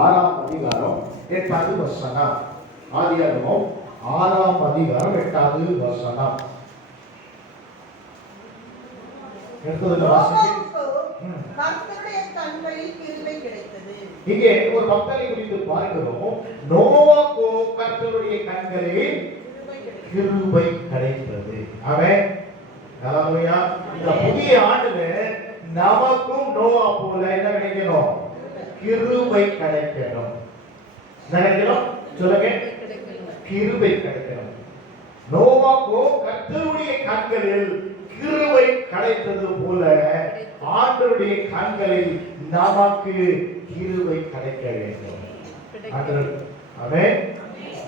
6ஆம் அதிகாரம் 8வது வசனம். ஆதியாகமம் 6ஆம் அதிகாரம் 8வது வசனம். இங்கே ஒரு பக்தரை குறித்து பார்க்கிறோம். நோவாக்கு கர்த்தருடைய கண்களில் கிருபை கிடைத்தது. ஆமென். ஹalleluya. இந்த புதிய ஆண்டுல நமக்கும் நோவா போல என்ன கிடைக்கணும்? கிருபை கிடைக்கணும். கிடைக்கணும். சொல்லுங்க. கிருபை கிடைக்கணும். நோவாக்கு கர்த்தருடைய கண்களில் கிருபை கிடைத்தது போல ஆண்டவருடைய கண்களில் நமக்கு கிருபை கிடைக்க வேண்டும். ஆமென்.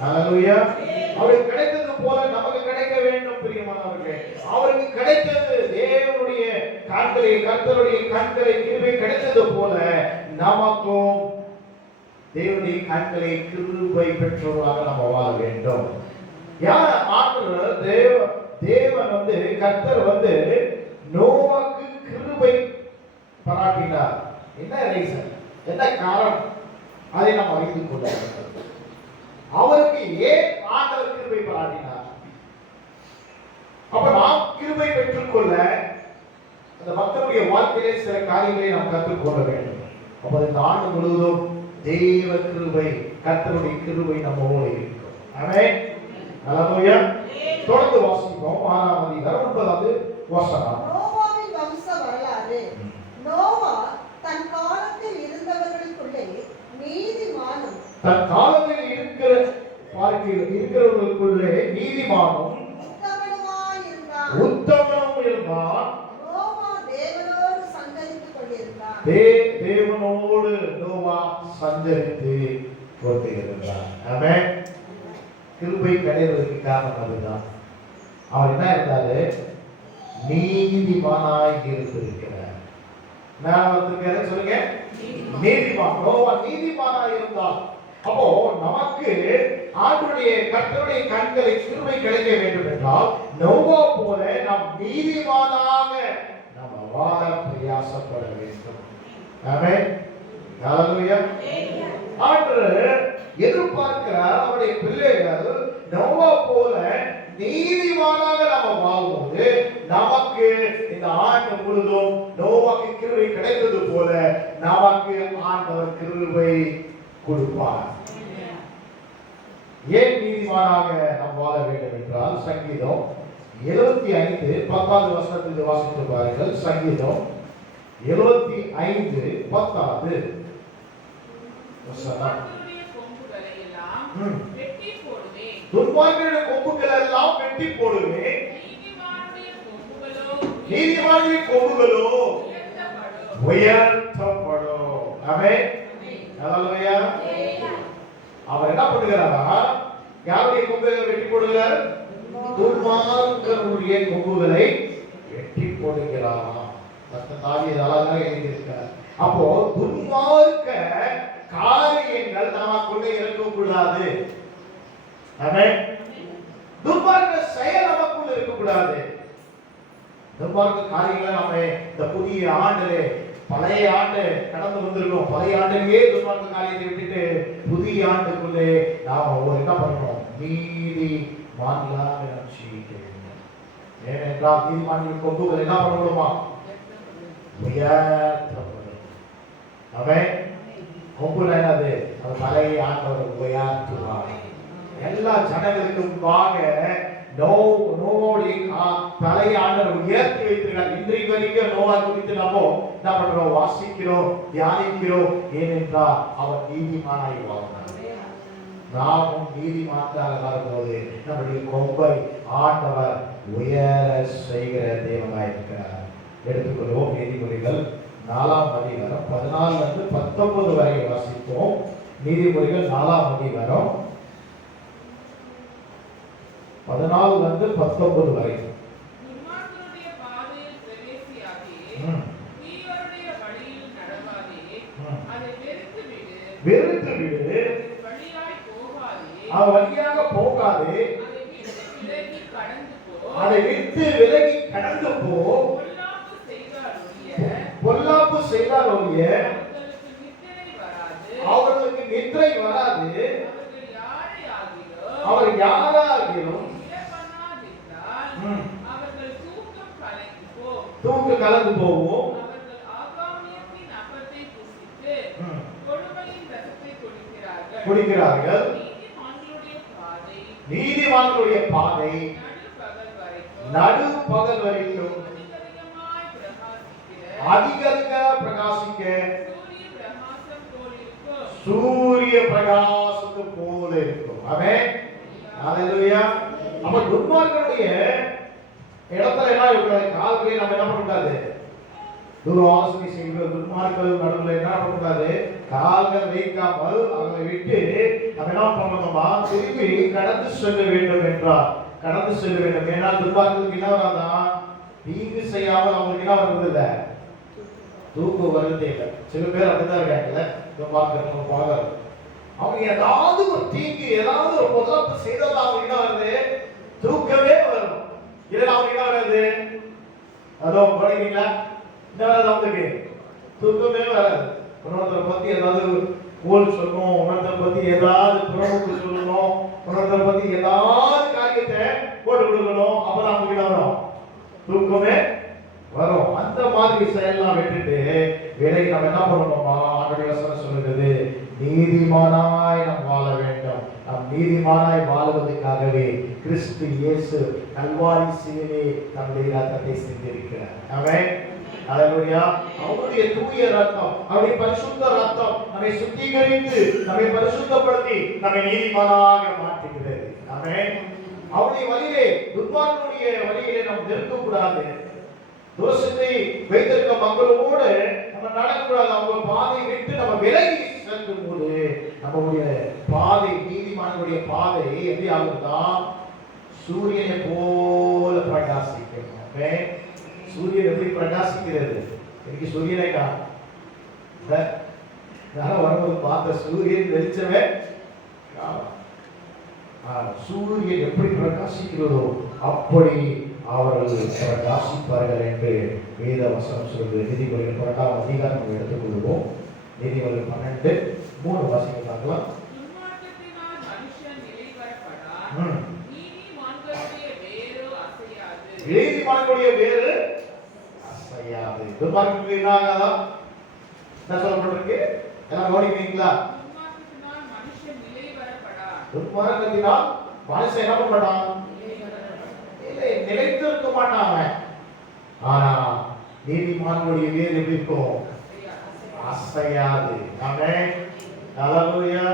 ஹalleluya. அவருக்கு கிடைத்தது போல நமக்கு கிடைக்க வேண்டும். பிரியமானவர்களே, அவருக்கு கிடைத்தது தேவனுடைய கண்களில், கர்த்தருடைய கண்களில் கிருபை கிடைத்தது போல நமக்கும் தேவனுடைய கண்களில் கிருபை பெற்றவர்களாக நாம் வாழ வேண்டும். யார் ஆண்டவர் தேவன் கர்த்தர் நோவாக்கு கிருபை பாராட்டினார். என்ன ரீசன், என்ன காரணம், அதை நாம் அறிந்து கொள்ள வேண்டும். அவருக்கு ஏன் ஆண்டவர் கிருபை பாராட்டினார்? அப்ப நாம் கிருபை பெற்றுக்கொள்ள அந்த பக்தருடைய வாழ்க்கையிலே சில காரியங்களை நாம் கற்றுக்கொள்ள வேண்டும். அப்ப இந்த ஆண்டு முழுவதும் தேவ கிருபை, கர்த்தருடைய கிருபை நம்மோடு இருக்கும். ஆமென். ஹalleluya. தொடர்ந்து வாசிப்போம். 6ஆம் அதிகாரம் 9வது வசனம். நோவாவின் வம்ச வரலாறு. நோவா தன் காலத்தில் இருந்தவர்களுக்குள்ளே நீதிமானும், தன் காலத்தில் இருக்கிறவர்களுக்குள்ளே நீதிமானும் உத்தமனும் இருந்தான். நோவா தேவனோடு சஞ்சரித்துக் கொண்டிருந்தான். தேவனோடு நோவா சஞ்சரித்து கொண்டிருந்தான். ஆமென். கிருபை கிடைப்பதற்கு காரணம் அதுதான். அவர் என்ன இருந்தாரு? நீதிமானாய் இருந்திருக்கிறார். நான் சொல்லுங்க, நீதிமான். நோவா நீதிமானாய் இருந்தார். அப்போ நமக்கு ஆண்டவருடைய கர்த்தருடைய கண்களை கிருபை கிடைக்க வேண்டும் என்றால் நோவா போல நாம் நீதிமானாக நாம் வாழ பிரயாசப்பட வேண்டும். ஆமென். ஹalleluya. ஆண்டவர் எதிர்பார்க்கிறார் அவருடைய பிள்ளைகள் நோவா போல நீதிமானாக நாம் வாழ்வோது நமக்கு இந்த ஆண்டு முழுதும் நோவாக்கு கிருபை கிடைத்தது போல நமக்கு ஆண்டவர் கிருபை கொடுப்பார். ஏன் நீதிமானாக நாம் வாழ வேண்டும் என்றால் சங்கீதம் 75 10வது வசனத்தை வாசித்து பாருங்கள். சங்கீதம் 75 10வது வசனம். துன்மார்க்கருடைய கொம்புகளை எல்லாம் வெட்டி போடுவேன், நீதிமானுடைய கொம்புகளோ உயர்த்தப்படும். ஆமென். ஹalleluya. அவர் என்ன பண்ணுகிறாரா? யாருடைய கொம்புகளை வெட்டி போடுகிறார்? துன்மார்க்கருடைய கொம்புகளை வெட்டி போடுகிறாரா. தாவீது அழகாக எழுதியிருக்கிறார். அப்போ துன்மார்க்க காரியங்கள் நமக்குள்ளே இருக்கக்கூடாது. ஆமென். துன்மார்க்க செயல் நமக்குள்ள இருக்கக்கூடாது. துன்மார்க்க காரியங்களை நம்ம இந்த புதிய ஆண்டிலே, பழைய ஆண்டு கடந்து வந்திருக்கோம், பழைய ஆண்டிலேயே துன்மார்க்க காரியத்தை விட்டுட்டு புதிய ஆண்டுக்குள்ளே நாம் என்ன பண்ணணும்? நீதிமான்களாக நாம் ஜீவிக்க வேண்டும். ஏனென்றால் நீதிமான்களின் கொம்புகள் என்ன பண்ணணுமா? உயர்த்தப்படும். ஆமென். கொம்புல என்னது? அது பழைய ஆண்டவர் உயர்த்துவார். எல்லா ஜனங்களுக்கும் நோவோடைய பழைய ஆண்டவர் உயர்த்தி வைத்திருக்கிறார். இன்றைக்கு வரைக்கும் நோவா குறித்து நம்ம என்ன பண்றோம்? வாசிக்கிறோம், தியானிக்கிறோம். ஏனென்றால் அவர் நீதிமானாய் வாழ்ந்தார். நாமும் நீதிமான்களாக வரும்போது நம்முடைய கொம்பை ஆண்டவர் உயர செய்கிற தேவனாய் இருக்கிறார். எடுத்துக்கொள்வோம். நீதிமொழிகள் 4ஆம் அதிகாரம் 14 19 வரை வாசிப்போம். நீதிமொழிகள் 4ஆம் அதிகாரம் 14 19 வரை. துன்மார்க்கருடைய பாதையில் பிரவேசியாதே, தீயோருடைய வழியில் நடவாதே, அதை வெறுத்து விடு, வழியாக போகாதே, அதை விட்டு விலகி கடந்து போ. பொல்லாப்பு செய்தால் ஒழிய அவர்களுக்கு குறை வராது. அவர்கள் யாரை ஆகிலோ அவர் யாராகிலும் இழப்பண்ணாதிருந்தால் அவர்கள் தூக்கம் கலைந்து போம். தூக்கு கலந்து போவோம். அவர்கள் ஆகாமியத்தின் அப்பத்தை புசித்து கொடுமையின் ரசத்தை குடிக்கிறார்கள். நீதிமான்களுடைய பாதை நடுப்பகல் வரைக்கும் அதிகரிக்க பிரகாசிக்க சூரிய பிரகாசத்து போல இருக்கும். ஆமென். ஹalleluya. அப்ப துன்மார்க்கனுடைய இடத்துல என்ன இருக்காது? கால்களை நம்ம என்ன பண்ணக்கூடாது? துர்வாசனை செய்கிற துன்மார்க்கர்கள் நடுவில் என்ன பண்ணக்கூடாது? கால்கள் வைக்காமல் அவங்களை விட்டு நம்ம என்ன பண்ணணுமா? திரும்பி கடந்து செல்ல வேண்டும் என்றார். கடந்து செல்ல வேண்டும். ஏன்னா துன்மார்க்கர்களுக்கு என்ன வராதான்? தீங்கு செய்யாமல் அவங்களுக்கு என்ன வருவது இல்லை? தூக்கம் வருவதே இல்லை. சில பேர் அப்படிதான் இருக்காங்கல்ல, துன்மார்க்கர்கள் பாகல். அவங்க ஏதாவது ஒரு தீங்கு, ஏதாவது ஒரு பொல்லாப்பு செய்தால் அவங்க என்ன வருது? தூக்கமே வரும். இதெல்லாம் அவங்க என்ன வராது? அதோ படிக்கிறீங்களா? என்ன வராது அவங்களுக்கு? தூக்கமே வராது. உணர்த்தரை பத்தி ஏதாவது கோல் சொல்லணும், உணர்த்தரை பத்தி ஏதாவது புறமுக்கு சொல்லணும், உணர்த்தரை பத்தி ஏதாவது காரியத்தை போட்டு கொடுக்கணும். அப்பதான் அவங்க என்ன வரும்? தூக்கமே வரும். அந்த மாதிரி செயல்லாம் விட்டுட்டு விலை நம்ம என்ன பண்ணணுமா? ஆண்டவருடைய வசனம் சொல்லுகிறது, நீதிமானாய் நாம் வாழ வேண்டும். நாம் நீதிமானாய் வாழ்வதற்காகவே கிறிஸ்து இயேசு கல்வாரி சிலுவையிலே தம்முடைய இரத்தத்தை சிந்திருக்கிறார். ஆமென். ஹalleluya. அவருடைய தூய ரத்தம், அவருடைய பரிசுத்த ரத்தம் நம்மை சுத்திகரித்து, நம்மை பரிசுத்தப்படுத்தி, நம்மை நீதிமானாக மாற்றுகிறது. ஆமென். அவருடைய வழியிலே, துன்மார்க்கனுடைய வழியிலே நாம் நெருங்கக்கூடாது. தோஷத்தை வைத்திருக்க மக்களோடு நம்ம நடக்கக்கூடாது. அவங்க பாதையை விட்டு நம்ம விலகி செல்லும் போது நம்முடைய பாதை, நீதிமானுடைய பாதை எப்படி ஆகுதுன்னா சூரியனை போல பிரகாசிக்கும். சூரியன் எப்படி பிரகாசிக்கிறது? இன்னைக்கு சூரியனை நான் வரும்போது பார்த்த சூரியன் வெளிச்சமே, சூரியன் எப்படி பிரகாசிக்கிறதோ அப்படி அவர்கள் பிரகாசிப்பார்கள் என்று வேத வசனம் சொல்கிறது. நீதிமொழிகள் 12ஆம் அதிகாரம் எடுத்துக்கொள்வோம். நீதிமொழிகள் 12:3 வாசிக்க பார்க்கலாம். நீதிமான்களுடைய வேறு அசையாது. துன்மார்க்கனுக்கு என்ன ஆகாதான்? என்ன சொல்லப்பட்டிருக்கு? எல்லாம் கவனிக்கிறீங்களா? துன்மார்க்கத்தினால் மனுஷன் என்ன பண்ண மாட்டான்? நிலைத்து இருக்க மாட்டாங்க. ஆனா நீதிமான்களுடைய வேர் எப்படி இருக்கும்? அசையாது. ஆமென். ஹalleluya.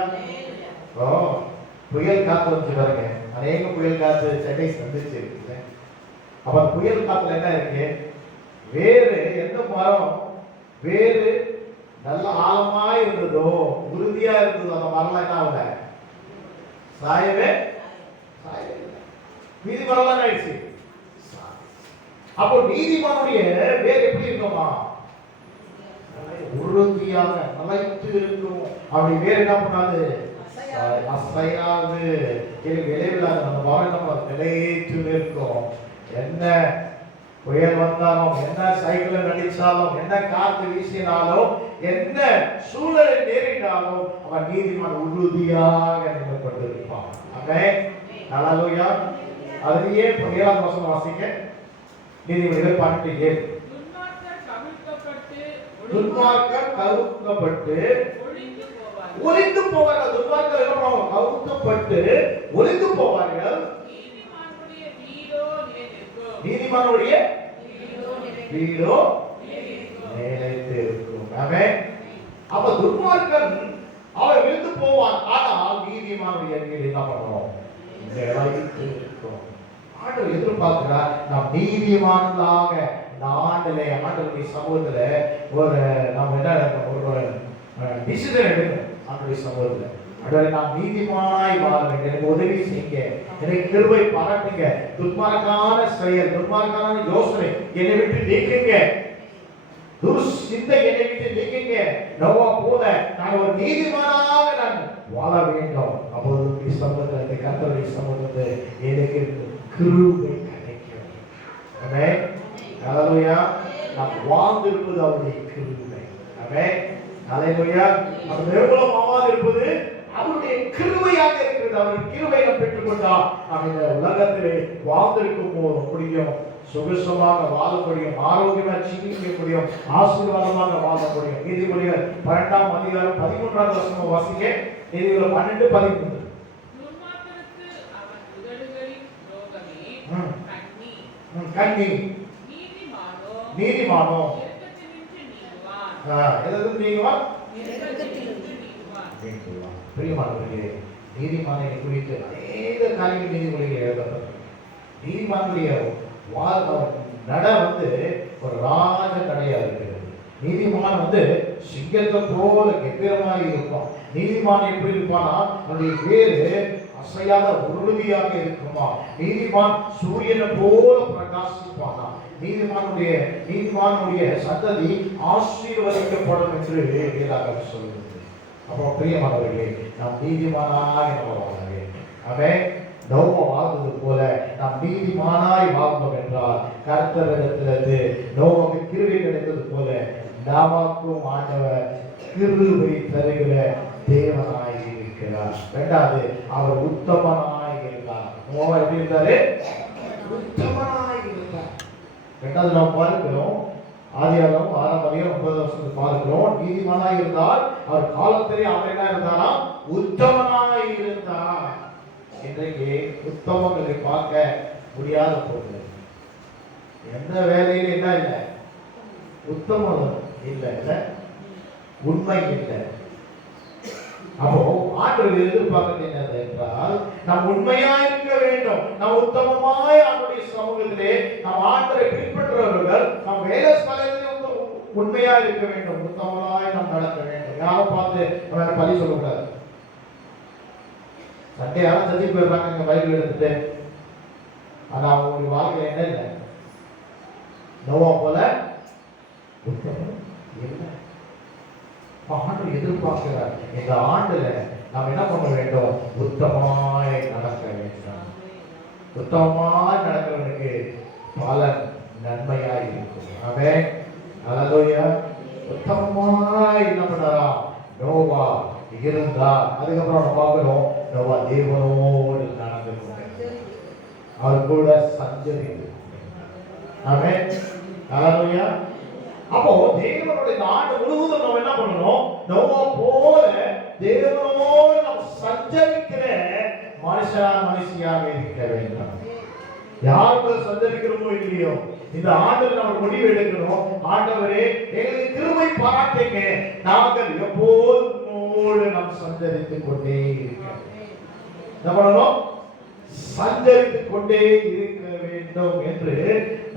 புயல் காத்து வந்து பாருங்க. அநேக புயல் காத்து சென்னை சந்திச்சு இருக்கு. அப்ப புயல் காத்துல என்ன இருக்கு? வேறு எந்த மரம் வேறு நல்ல ஆழமா இருந்ததோ, உறுதியா இருந்ததோ, அந்த மரம் என்ன ஆகல? சாயவே மீதி மரம் ஆயிடுச்சு. அப்போ நீதிமானுடைய வேர் எப்படி இருக்குமா? உறுதியாக நிலைத்து இருக்கும். அப்படி வேர் என்ன பண்ணாது? அசையாது. விளைவில்லாத அந்த மரம் நம்ம நிலைத்து இருக்கும். என்ன புயல் வந்தாலும், என்ன சைக்கிள் நடிச்சாலும், என்ன காத்து வீசினாலும், என்ன சூழலை நேரிட்டாலும் அவன் நீதிமான் உறுதியாக நிலைப்பட்டிருப்பான். ஆமென். ஹalleluya. அதுலயே 7ஆம் வசனம் வாசிக்க. நீதிமொழிகள் 12:7. துன்மார்க்கர் கவுக்கப்பட்டு ஒளிந்து போவார்கள். துன்மார்க்கர் என்ன பண்ணுவாங்க? கவுக்கப்பட்டு ஒளிந்து போவார்கள். நீதிமானுடைய வீடோ நிலைத்து இருக்கும். ஆமென். அப்ப துன்மார்க்கன் அவன் விழுந்து போவான். ஆனால் நீதிமானுடைய வீடு என்ன பண்ணுவோம்? நிலைத்து இருக்கும். ஆண்டவர் எதிர்பார்க்கிறார் நாம் நீதிமான்களாக இந்த ஆண்டிலே ஆண்டவருடைய சமூகத்துல ஒரு நாம் என்ன ஒரு டிசிஷன் எடுக்கணும். ஆண்டவருடைய சமூகத்துல ஆண்டவரே நான் நீதிமானாய் வாழ வேண்டும், எனக்கு உதவி செய்யுங்க, எனக்கு கிருபை பாராட்டுங்க. துன்மார்க்கான செயல், துன்மார்க்கான யோசனை என்னை விட்டு நீக்குங்க, துர்சிந்தை என்னை விட்டு நீக்குங்க. நோவா போல நான் ஒரு நீதிமானாக நான் வாழ வேண்டும். அப்போது சமூகத்தில் இந்த கர்த்தருடைய சமூகத்தில் எனக்கு கிருபை கிடைக்கும். ஆமென். ஹalleluya. நாம் வாழ்ந்திருப்பது அவருடைய கிருபை. ஆமென். ஹalleluya. அது நிர்மூலமாக இருப்பது அவருடைய கிருபையாக இருக்கிறது. அவருடைய கிருபையை பெற்றுக்கொண்டா நாம் இந்த உலகத்திலே வாழ்ந்திருக்கும் முடியும், சுகசமாக வாழ முடியும், ஆரோக்கியமா ஜீவிக்க முடியும், ஆசீர்வாதமாக வாழ முடியும். நீதிமொழிகள் 12ஆம் அதிகாரம் 13ஆம் வசனம் வாசிங்க. நீதிமொழிகள் 12:13. துன்மார்க்கனுக்கு அவன் உதடுகளின் ரோகமே கண்ணி, நீதிமானோ இரக்கத்தினின்று நீங்குவான். எதிலிருந்து நீங்குவான்? இரக்கத்தினின்று நீங்குவான். பிரியமானவர்களே, நீதிமானை குறித்து அநேக காரியங்கள் நீதிமொழிகள் எழுதப்பட்டது. நீதிமானுடைய நட ஒரு ராஜ நடையா இருக்கிறது. நீதிமான் சிங்கத்தை போல கெம்பீரமாக இருக்கும். நீதிமான் எப்படி இருப்பானா, அவனுடைய வேறு அசையாத உறுதியாக இருக்குமா. நீதிமான் சூரியனை போல பிரகாசிப்பானா. நீதிமானுடைய சந்ததி ஆசீர்வதிக்கப்படும் என்று வேதாகமம் சொல்கிறது. அப்போ பிரியமானவர்களே, நாம் நீதிமானாய் வாழ வேண்டும். அவன் நோவா வாழ்ந்தது போல நாம் நீதிமானாய் வாழ்ந்தோம் என்றால் கர்த்தரிடத்திலிருந்து நோவாவுக்கு கிருபை கிடைத்தது போல நாமக்கும் ஆண்டவர் கிருபை தருகிற தேவனாய் இருக்கிறார். இரண்டாவது, அவர் உத்தமனாய் இருக்கிறார். நோவா எப்படி இருந்தாரு? உத்தமனாய் இருந்தார். இரண்டாவது நாம் பார்க்கிறோம், ஆதியாகமம் 6ஆம் அதிகாரம் 30 வசனத்தில் பார்க்கிறோம், நீதிமானாய் இருந்தால் அவர் காலத்திலே அவர் என்ன இருந்தாரா? உத்தமனாய் இருந்தார். இன்றைக்கு உத்தமங்களை பார்க்க முடியாத போது எந்த வேலையில என்ன இல்லை? உத்தமம் இல்லை, உண்மை இல்லை. அப்போ ஆண்டவர் எதிர்பார்க்கிறது என்னது என்றால், நாம் உண்மையா இருக்க வேண்டும். நாம் உத்தமமாய் அவருடைய சமூகத்திலே நாம் ஆண்டவரை பின்பற்றுபவர்கள், நாம் வேலை ஸ்தலத்திலே உண்மையா இருக்க வேண்டும், உத்தமமாய் நாம் நடக்க வேண்டும். யாரும் பார்த்து பழி சொல்லக்கூடாது. சண்டே யாரும் சந்திக்கு போயிடுறாங்க எங்க பைபிள் எடுத்துட்டு, ஆனா அவங்களுடைய வாழ்க்கையில என்ன இல்லை? நோவா போல உத்தமம் இல்லை. ஆண்டு எதிர்பார்க்கிறார். இந்த ஆண்டுல நாம் என்ன பண்ண வேண்டும்? உத்தமமாய் நடக்க வேண்டும். உத்தமமாய் நடக்கிறவனுக்கு பலன் நன்மையாய் இருக்கும். ஆமென், ஹல்லேலூயா. உத்தமமாய் என்ன பண்ணாரா? நோவா இருந்தா. அதுக்கப்புறம் நம்ம பார்க்கிறோம், நோவா தேவனோடு நடந்து கொண்டிருந்தார், அவர் கூட சஞ்சரித்து. ஆமென், ஹல்லேலூயா. அப்போ தேவனுடைய ஆண்டு முழுவதும் நம்ம என்ன பண்ணணும்? நோவா போல தேவனோடு நாம் சஞ்சரிக்கிற மனுஷியாக இருக்க வேண்டும். யாருக்கு சஞ்சரிக்கிறோமோ இல்லையோ, இந்த ஆண்டில் நம்ம முடிவு எடுக்கணும். ஆண்டவரே, எங்களுக்கு கிருபை பாராட்டுங்க, நாங்கள் எப்போதும் நாம் சஞ்சரித்துக் கொண்டே இருக்க சஞ்சரித்துக் கொண்டே இருக்க வேண்டும் என்று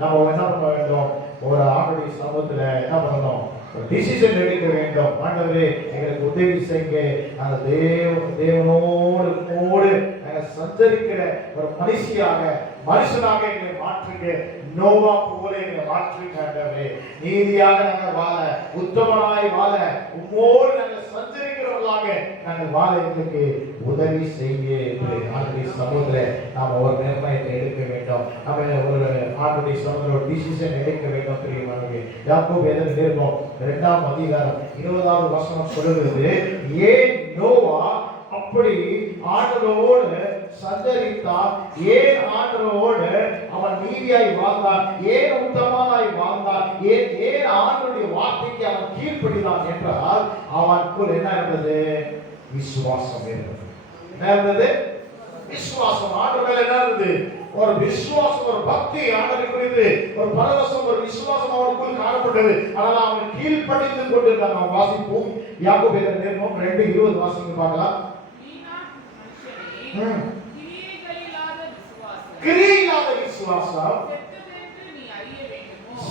நாம் என்ன பண்ண வேண்டும்? ஒரு ஆண்டுடைய சமூகத்துல என்ன பண்ணணும்? ஒரு டிசிஷன் எடுக்க வேண்டும். ஆண்டவரே, எங்களுக்கு உதவி செய்யுங்க, நாங்கள் தேவனோடு நாங்கள் சஞ்சரிக்கிற ஒரு மனுஷனாக எங்களை மாற்றுங்க. நோவா போல எங்களை மாற்றுங்க ஆண்டவரே. நீதியாக நாங்கள் வாழ, உத்தமனாய் வாழ, உம்மோடு நாங்கள் சஞ்சரிக்கிறவர்களாக நாங்கள் வாழ எங்களுக்கு உதவி செய்ய என்று ஆண்டுடைய சமூகத்துல நாம் ஒரு நிர்ணயத்தை எடுக்க வேண்டும். நம்ம ஒரு ஆண்டுடைய சமூகத்தில் ஒரு டிசிஷன் எடுக்க வேண்டும். பிரியமானவர்களே, யாக்கோபு எதற்கு நிருபம் 2ஆம் அதிகாரம் 20வது வசனம் சொல்லுகிறது, ஏன் நோவா அப்படி ஆண்டவரோடு சஞ்சரித்தான்? ஏன் ஆண்டவரோடு அவன் நீதியாய் வாழ்ந்தான்? ஏன் உத்தமனாய் வாழ்ந்தான்? ஏன் ஆண்டவருடைய வார்த்தைக்கு அவன் கீழ்ப்படிதான் என்றால், அவனுக்குள் என்ன இருந்தது? விசுவாசம் இருந்தது. என்ன இருந்தது? விசுவாசம். ஆண்டவர் மேல என்ன இருந்தது? ஒரு விசுவாசம், ஒரு பக்தி ஆண்டவரை குறித்து ஒரு பரவசம், ஒரு விசுவாசம் அவனுக்குள் காணப்பட்டது. ஆனால் அவன் கீழ்ப்படிந்து கொண்டிருந்தான். நாம் வாசிப்போம், யாக்கோபு நிருபம் 2:20 வாசிங்க பார்க்கலாம். கிரியையில்லாத விசுவாசம்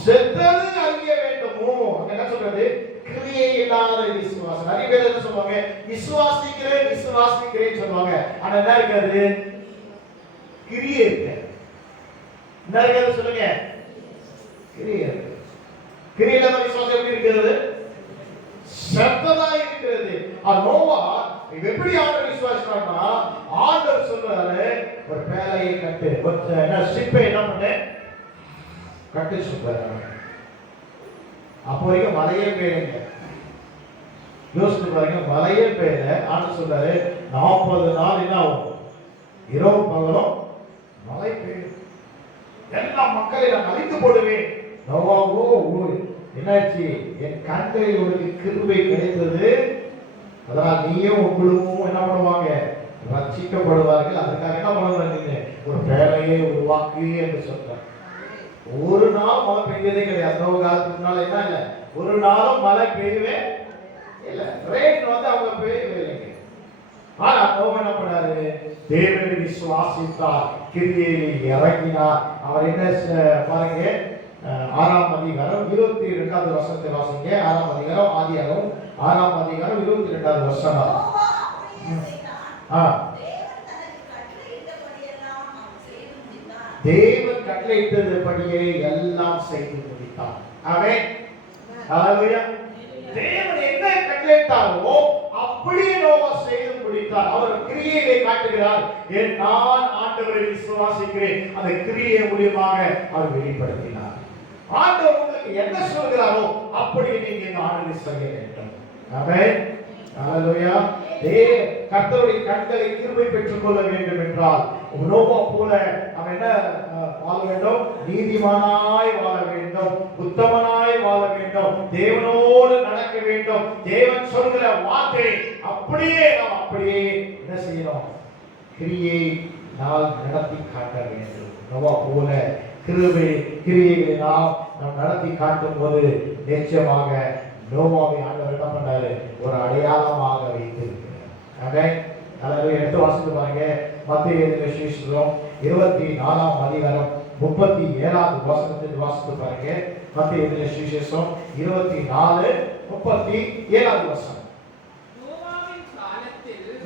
செத்தது அறிய வேண்டுமோ? என்ன சொல்றது? கிரியை இல்லாத விசுவாசம். நிறைய பேர் என்ன சொல்லுவாங்க? விசுவாசிக்கிறேன் சொல்லுவாங்க. ஆனா என்ன இருக்காது? கிரியை இருக்கு. என்ன இருக்காது சொல்லுங்க? கிரியை இருக்கு. கிரியை இல்லாத விசுவாசம் எப்படி இருக்கிறது? செத்ததா இருக்கிறது. நோவா எப்படி ஆண்டவர் விசுவாசிக்கிறார்னா, ஆண்டவர் சொல்றாரு, ஒரு பேழையை கட்டு, என்ன ஷிப்பை என்ன பண்ணு, கட்டு சொல்றாரு. அப்போ வரைக்கும் மழையே பெய்யுங்க. யோசிச்சு பாருங்க, மலையே பெய்யல. ஆண்டு சொல்றாரு 40 நாள் என்ன ஆகும்? இரவு பகலும் மழை பெய்யும், எல்லா மக்களை நான் அழித்து போடுவேன். நோவாவோ என்னாச்சு? என் கண்களில் உனக்கு கிருபை கிடைத்தது, அதனால் நீயும் உன் குடும்பமும் என்ன பண்ணுவாங்க? ரட்சிக்கப்படுவார்கள். அதுக்காக என்ன பண்ணணும்? நீங்க ஒரு பேரையே உருவாக்கு என்று சொல்றார். ஒரு நாள் மழை பெய்யதே கிடையாது. நோவ காலத்துக்கு முன்னால என்ன இல்லை, ஒரு நாளும் மழை பெய்யவே இல்லை. ரெயின் அவங்க பெய்யவே இல்லைங்க. ஆனா நோவ என்ன பண்ணாரு? தேவனை விசுவாசித்தார், கிரியையில் இறங்கினார். அவர் என்ன பாருங்க, 6ஆம் அதிகாரம் 22வது வசனத்தை வாசிங்க. 6ஆம் அதிகாரம், ஆதியாகமம் 6ஆம் அதிகாரம் 22வது வசனம். நோவா அப்படியே செய்தான். தேவன் கட்டளையிட்டபடியே எல்லாம் செய்து முடித்தார். ஆமென். ஹalleluya. தேவன் என்ன கட்டளையிட்டாரோ அப்படியே நோவா செய்து முடித்தார். அவர் கிரியையை காட்டுகிறார். நான் ஆண்டவரை விசுவாசிக்கிறேன். அந்த கிரியை மூலமாக அவர் வெளிப்படுத்தினார். ஆண்டவர் உங்களுக்கு என்ன சொல்கிறாரோ அப்படியே நீங்க ஆண்டவரை செய்ய வேண்டும். ஆமென். ஹalleluya. கர்த்தருடைய கண்களை கிருபை பெற்றுக் கொள்ள வேண்டும் என்றால் நோவா போல அவன் என்ன வாழ வேண்டும்? நீதிமானாய் வாழ வேண்டும், உத்தமனாய் வாழ வேண்டும், தேவனோடு நடக்க வேண்டும். தேவன் சொல்கிற வார்த்தை அப்படியே நாம் அப்படியே என்ன செய்யணும்? கிரியை நாம் நடத்தி காட்ட வேண்டும். நோவா போல கிரியைகளை நாம் நடத்தி காட்டும் போது நிச்சயமாக நோவாவை ஆண்டவர் என்ன பண்ணாரு? ஒரு அடையாளமாக வைத்திருக்கிறார். ஆமென். ஹalleluya. எடுத்து வாசித்து பாருங்க. மத்தேயு சுவிசேஷம் 24ஆம் அதிகாரம் 37வது வசனத்தை வாசித்து பாருங்க. மத்தேயு சுவிசேஷம் 24:37வது வசனம்.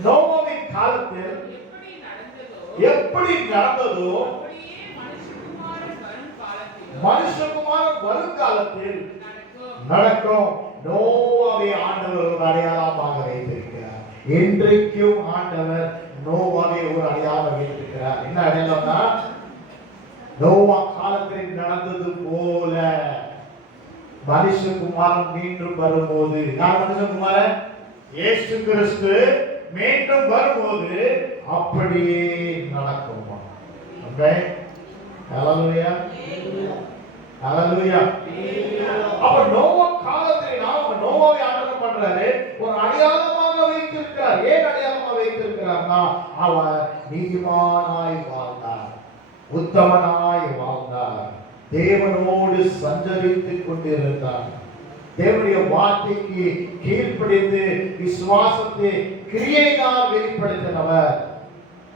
நோவாவின் காலத்தில் எப்படி நடந்ததோ மனுஷகுமாரன் வரும் காலத்தில் நடக்கும். நோவாவை ஆண்டவர் ஒரு அடையாளமாக வைத்திருக்கிறார். இன்றைக்கும் ஆண்டவர் நோவாவை ஒரு அடையாளம் வைத்திருக்கிறார். என்ன அடையாளம்னா, நோவா காலத்தில் நடந்தது போல மனுஷகுமாரன் மீண்டும் வரும்போது, யார் மனுஷகுமாரன்? இயேசு கிறிஸ்து மீண்டும் வரும்போது அப்படியே நடக்கும். ஆமென். ஹalleluya. ஹalleluya. அப்ப நோவா காலத்தில் நாம் நோவாவை ஆண்டவர் பண்றாரு, ஒரு அடையாளமாக வைத்திருக்கிறார். ஏன் அடையாளமாக வைத்திருக்கிறார்னா, அவர் நீதிமானாய் வாழ்ந்தார், உத்தமனாய் வாழ்ந்தார், தேவனோடு சஞ்சரித்துக் கொண்டிருந்தார், தேவனுடைய வார்த்தைக்கு கீழ்ப்படிந்து விசுவாசத்தை கிரியையினால் வெளிப்படுத்தினவர்.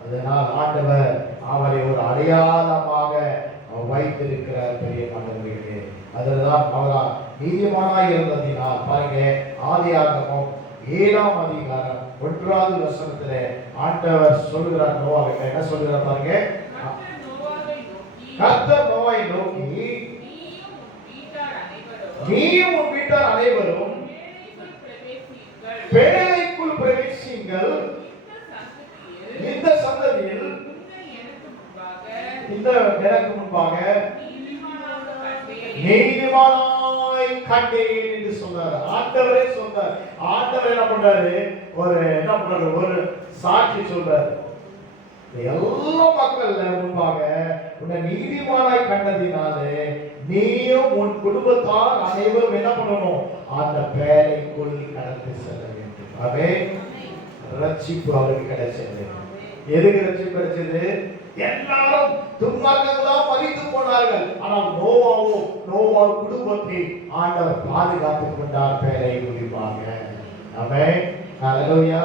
அதனால் ஆண்டவர் அவரை ஒரு அடையாளமாக வைத்திருக்கிறார். பெரிய மாணவர்களே, அதுதான் அவரால் நீதிமானாய் இருந்ததினால் பாருங்க, ஆதியாகமம் 7ஆம் அதிகாரம் 1வது வசனத்திலே ஆண்டவர் சொல்கிறார் நோவாவை. என்ன சொல்கிறார் பாருங்க. கர்த்தர் நோவாவை நோக்கி, நீயும் உன் வீட்டார் அனைவரும் பேழைக்குள் பிரவேசியுங்கள். இந்த சந்ததியில் இந்த எனக்கு முன்பாக நீதிமானாய் கண்டேன் என்று சொன்னார். ஆண்டவரே சொன்னார். ஆண்டவர் என்ன பண்றாரு? ஒரு சாட்சி சொல்றாரு. எல்லா மக்கள் முன்பாக உன்னை நீதிமானாய் கண்டதினாலே நீயும் உன் குடும்பத்தார் அனைவரும் என்ன பண்ணணும்? அந்த பேழைக்குள் கடந்து செல்ல வேண்டும். அவே ரட்சிப்பு அவருக்கு கிடைச்சது. எதுக்கு ரட்சிப்பு கிடைச்சது? எல்லாரும் துன்மார்க்கர்களாக மரித்து போனார்கள். ஆனால் நோவா குடும்பத்தை ஆண்டவர் பாதுகாத்துக் கொண்டார் பேரை மூலமாக. ஆமென். ஹalleluya.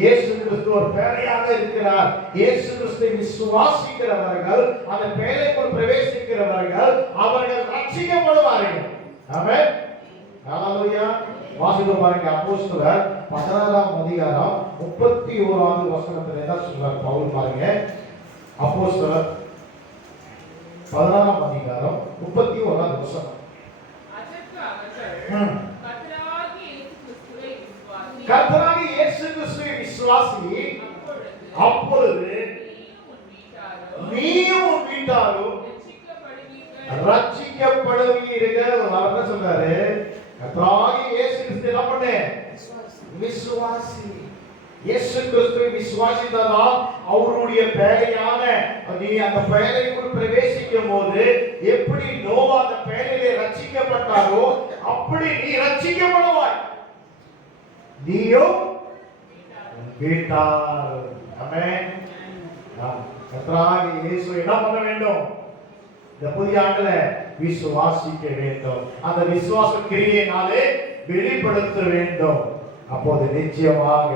இயேசு கிறிஸ்து ஒரு பேரையாக இருக்கிறார். இயேசு கிறிஸ்துவை விசுவாசிக்கிறவர்கள், அந்த பேரைக்குள் பிரவேசிக்கிறவர்கள், அவர்கள் ரட்சிக்கப்படுவார்கள். ஆமென். ஹalleluya. வாசித்து பாருங்க. அப்போஸ்தலர் 16ஆம் அதிகாரம் 31வது வசனத்திலே தான் சொல்றார் பவுல். பாருங்க, அப்போஸ்தலர் 16ஆம் அதிகாரம் 31வது வசனம். கர்த்தராகிய இயேசு கிறிஸ்துவை விசுவாசி, அப்பொழுது நீயும் உன் வீட்டாரும் ரட்சிக்கப்படுவீர்கள். அவர் என்ன சொல்றாரு? கர்த்தராகிய இயேசு கிறிஸ்து என்ன பண்ணு? விசுவாசி. இயேசு கிறிஸ்துவை விசுவாசித்ததால் அவருடைய பேழையான நீ அந்த பேழைக்குள் பிரவேசிக்கும் போது எப்படி நோவா அந்த பேழையிலே ரட்சிக்கப்பட்டாரோ அப்படி நீ ரட்சிக்கப்படுவாய், நீயும் வீட்டார். ஆமென். நாம் கர்த்தராகிய இயேசு என்ன பண்ண வேண்டும்? இந்த புதிய ஆண்டுல விசுவாசிக்க வேண்டும். அந்த விசுவாச கிரியையினாலே வெளிப்படுத்த வேண்டும். அப்போது நிச்சயமாக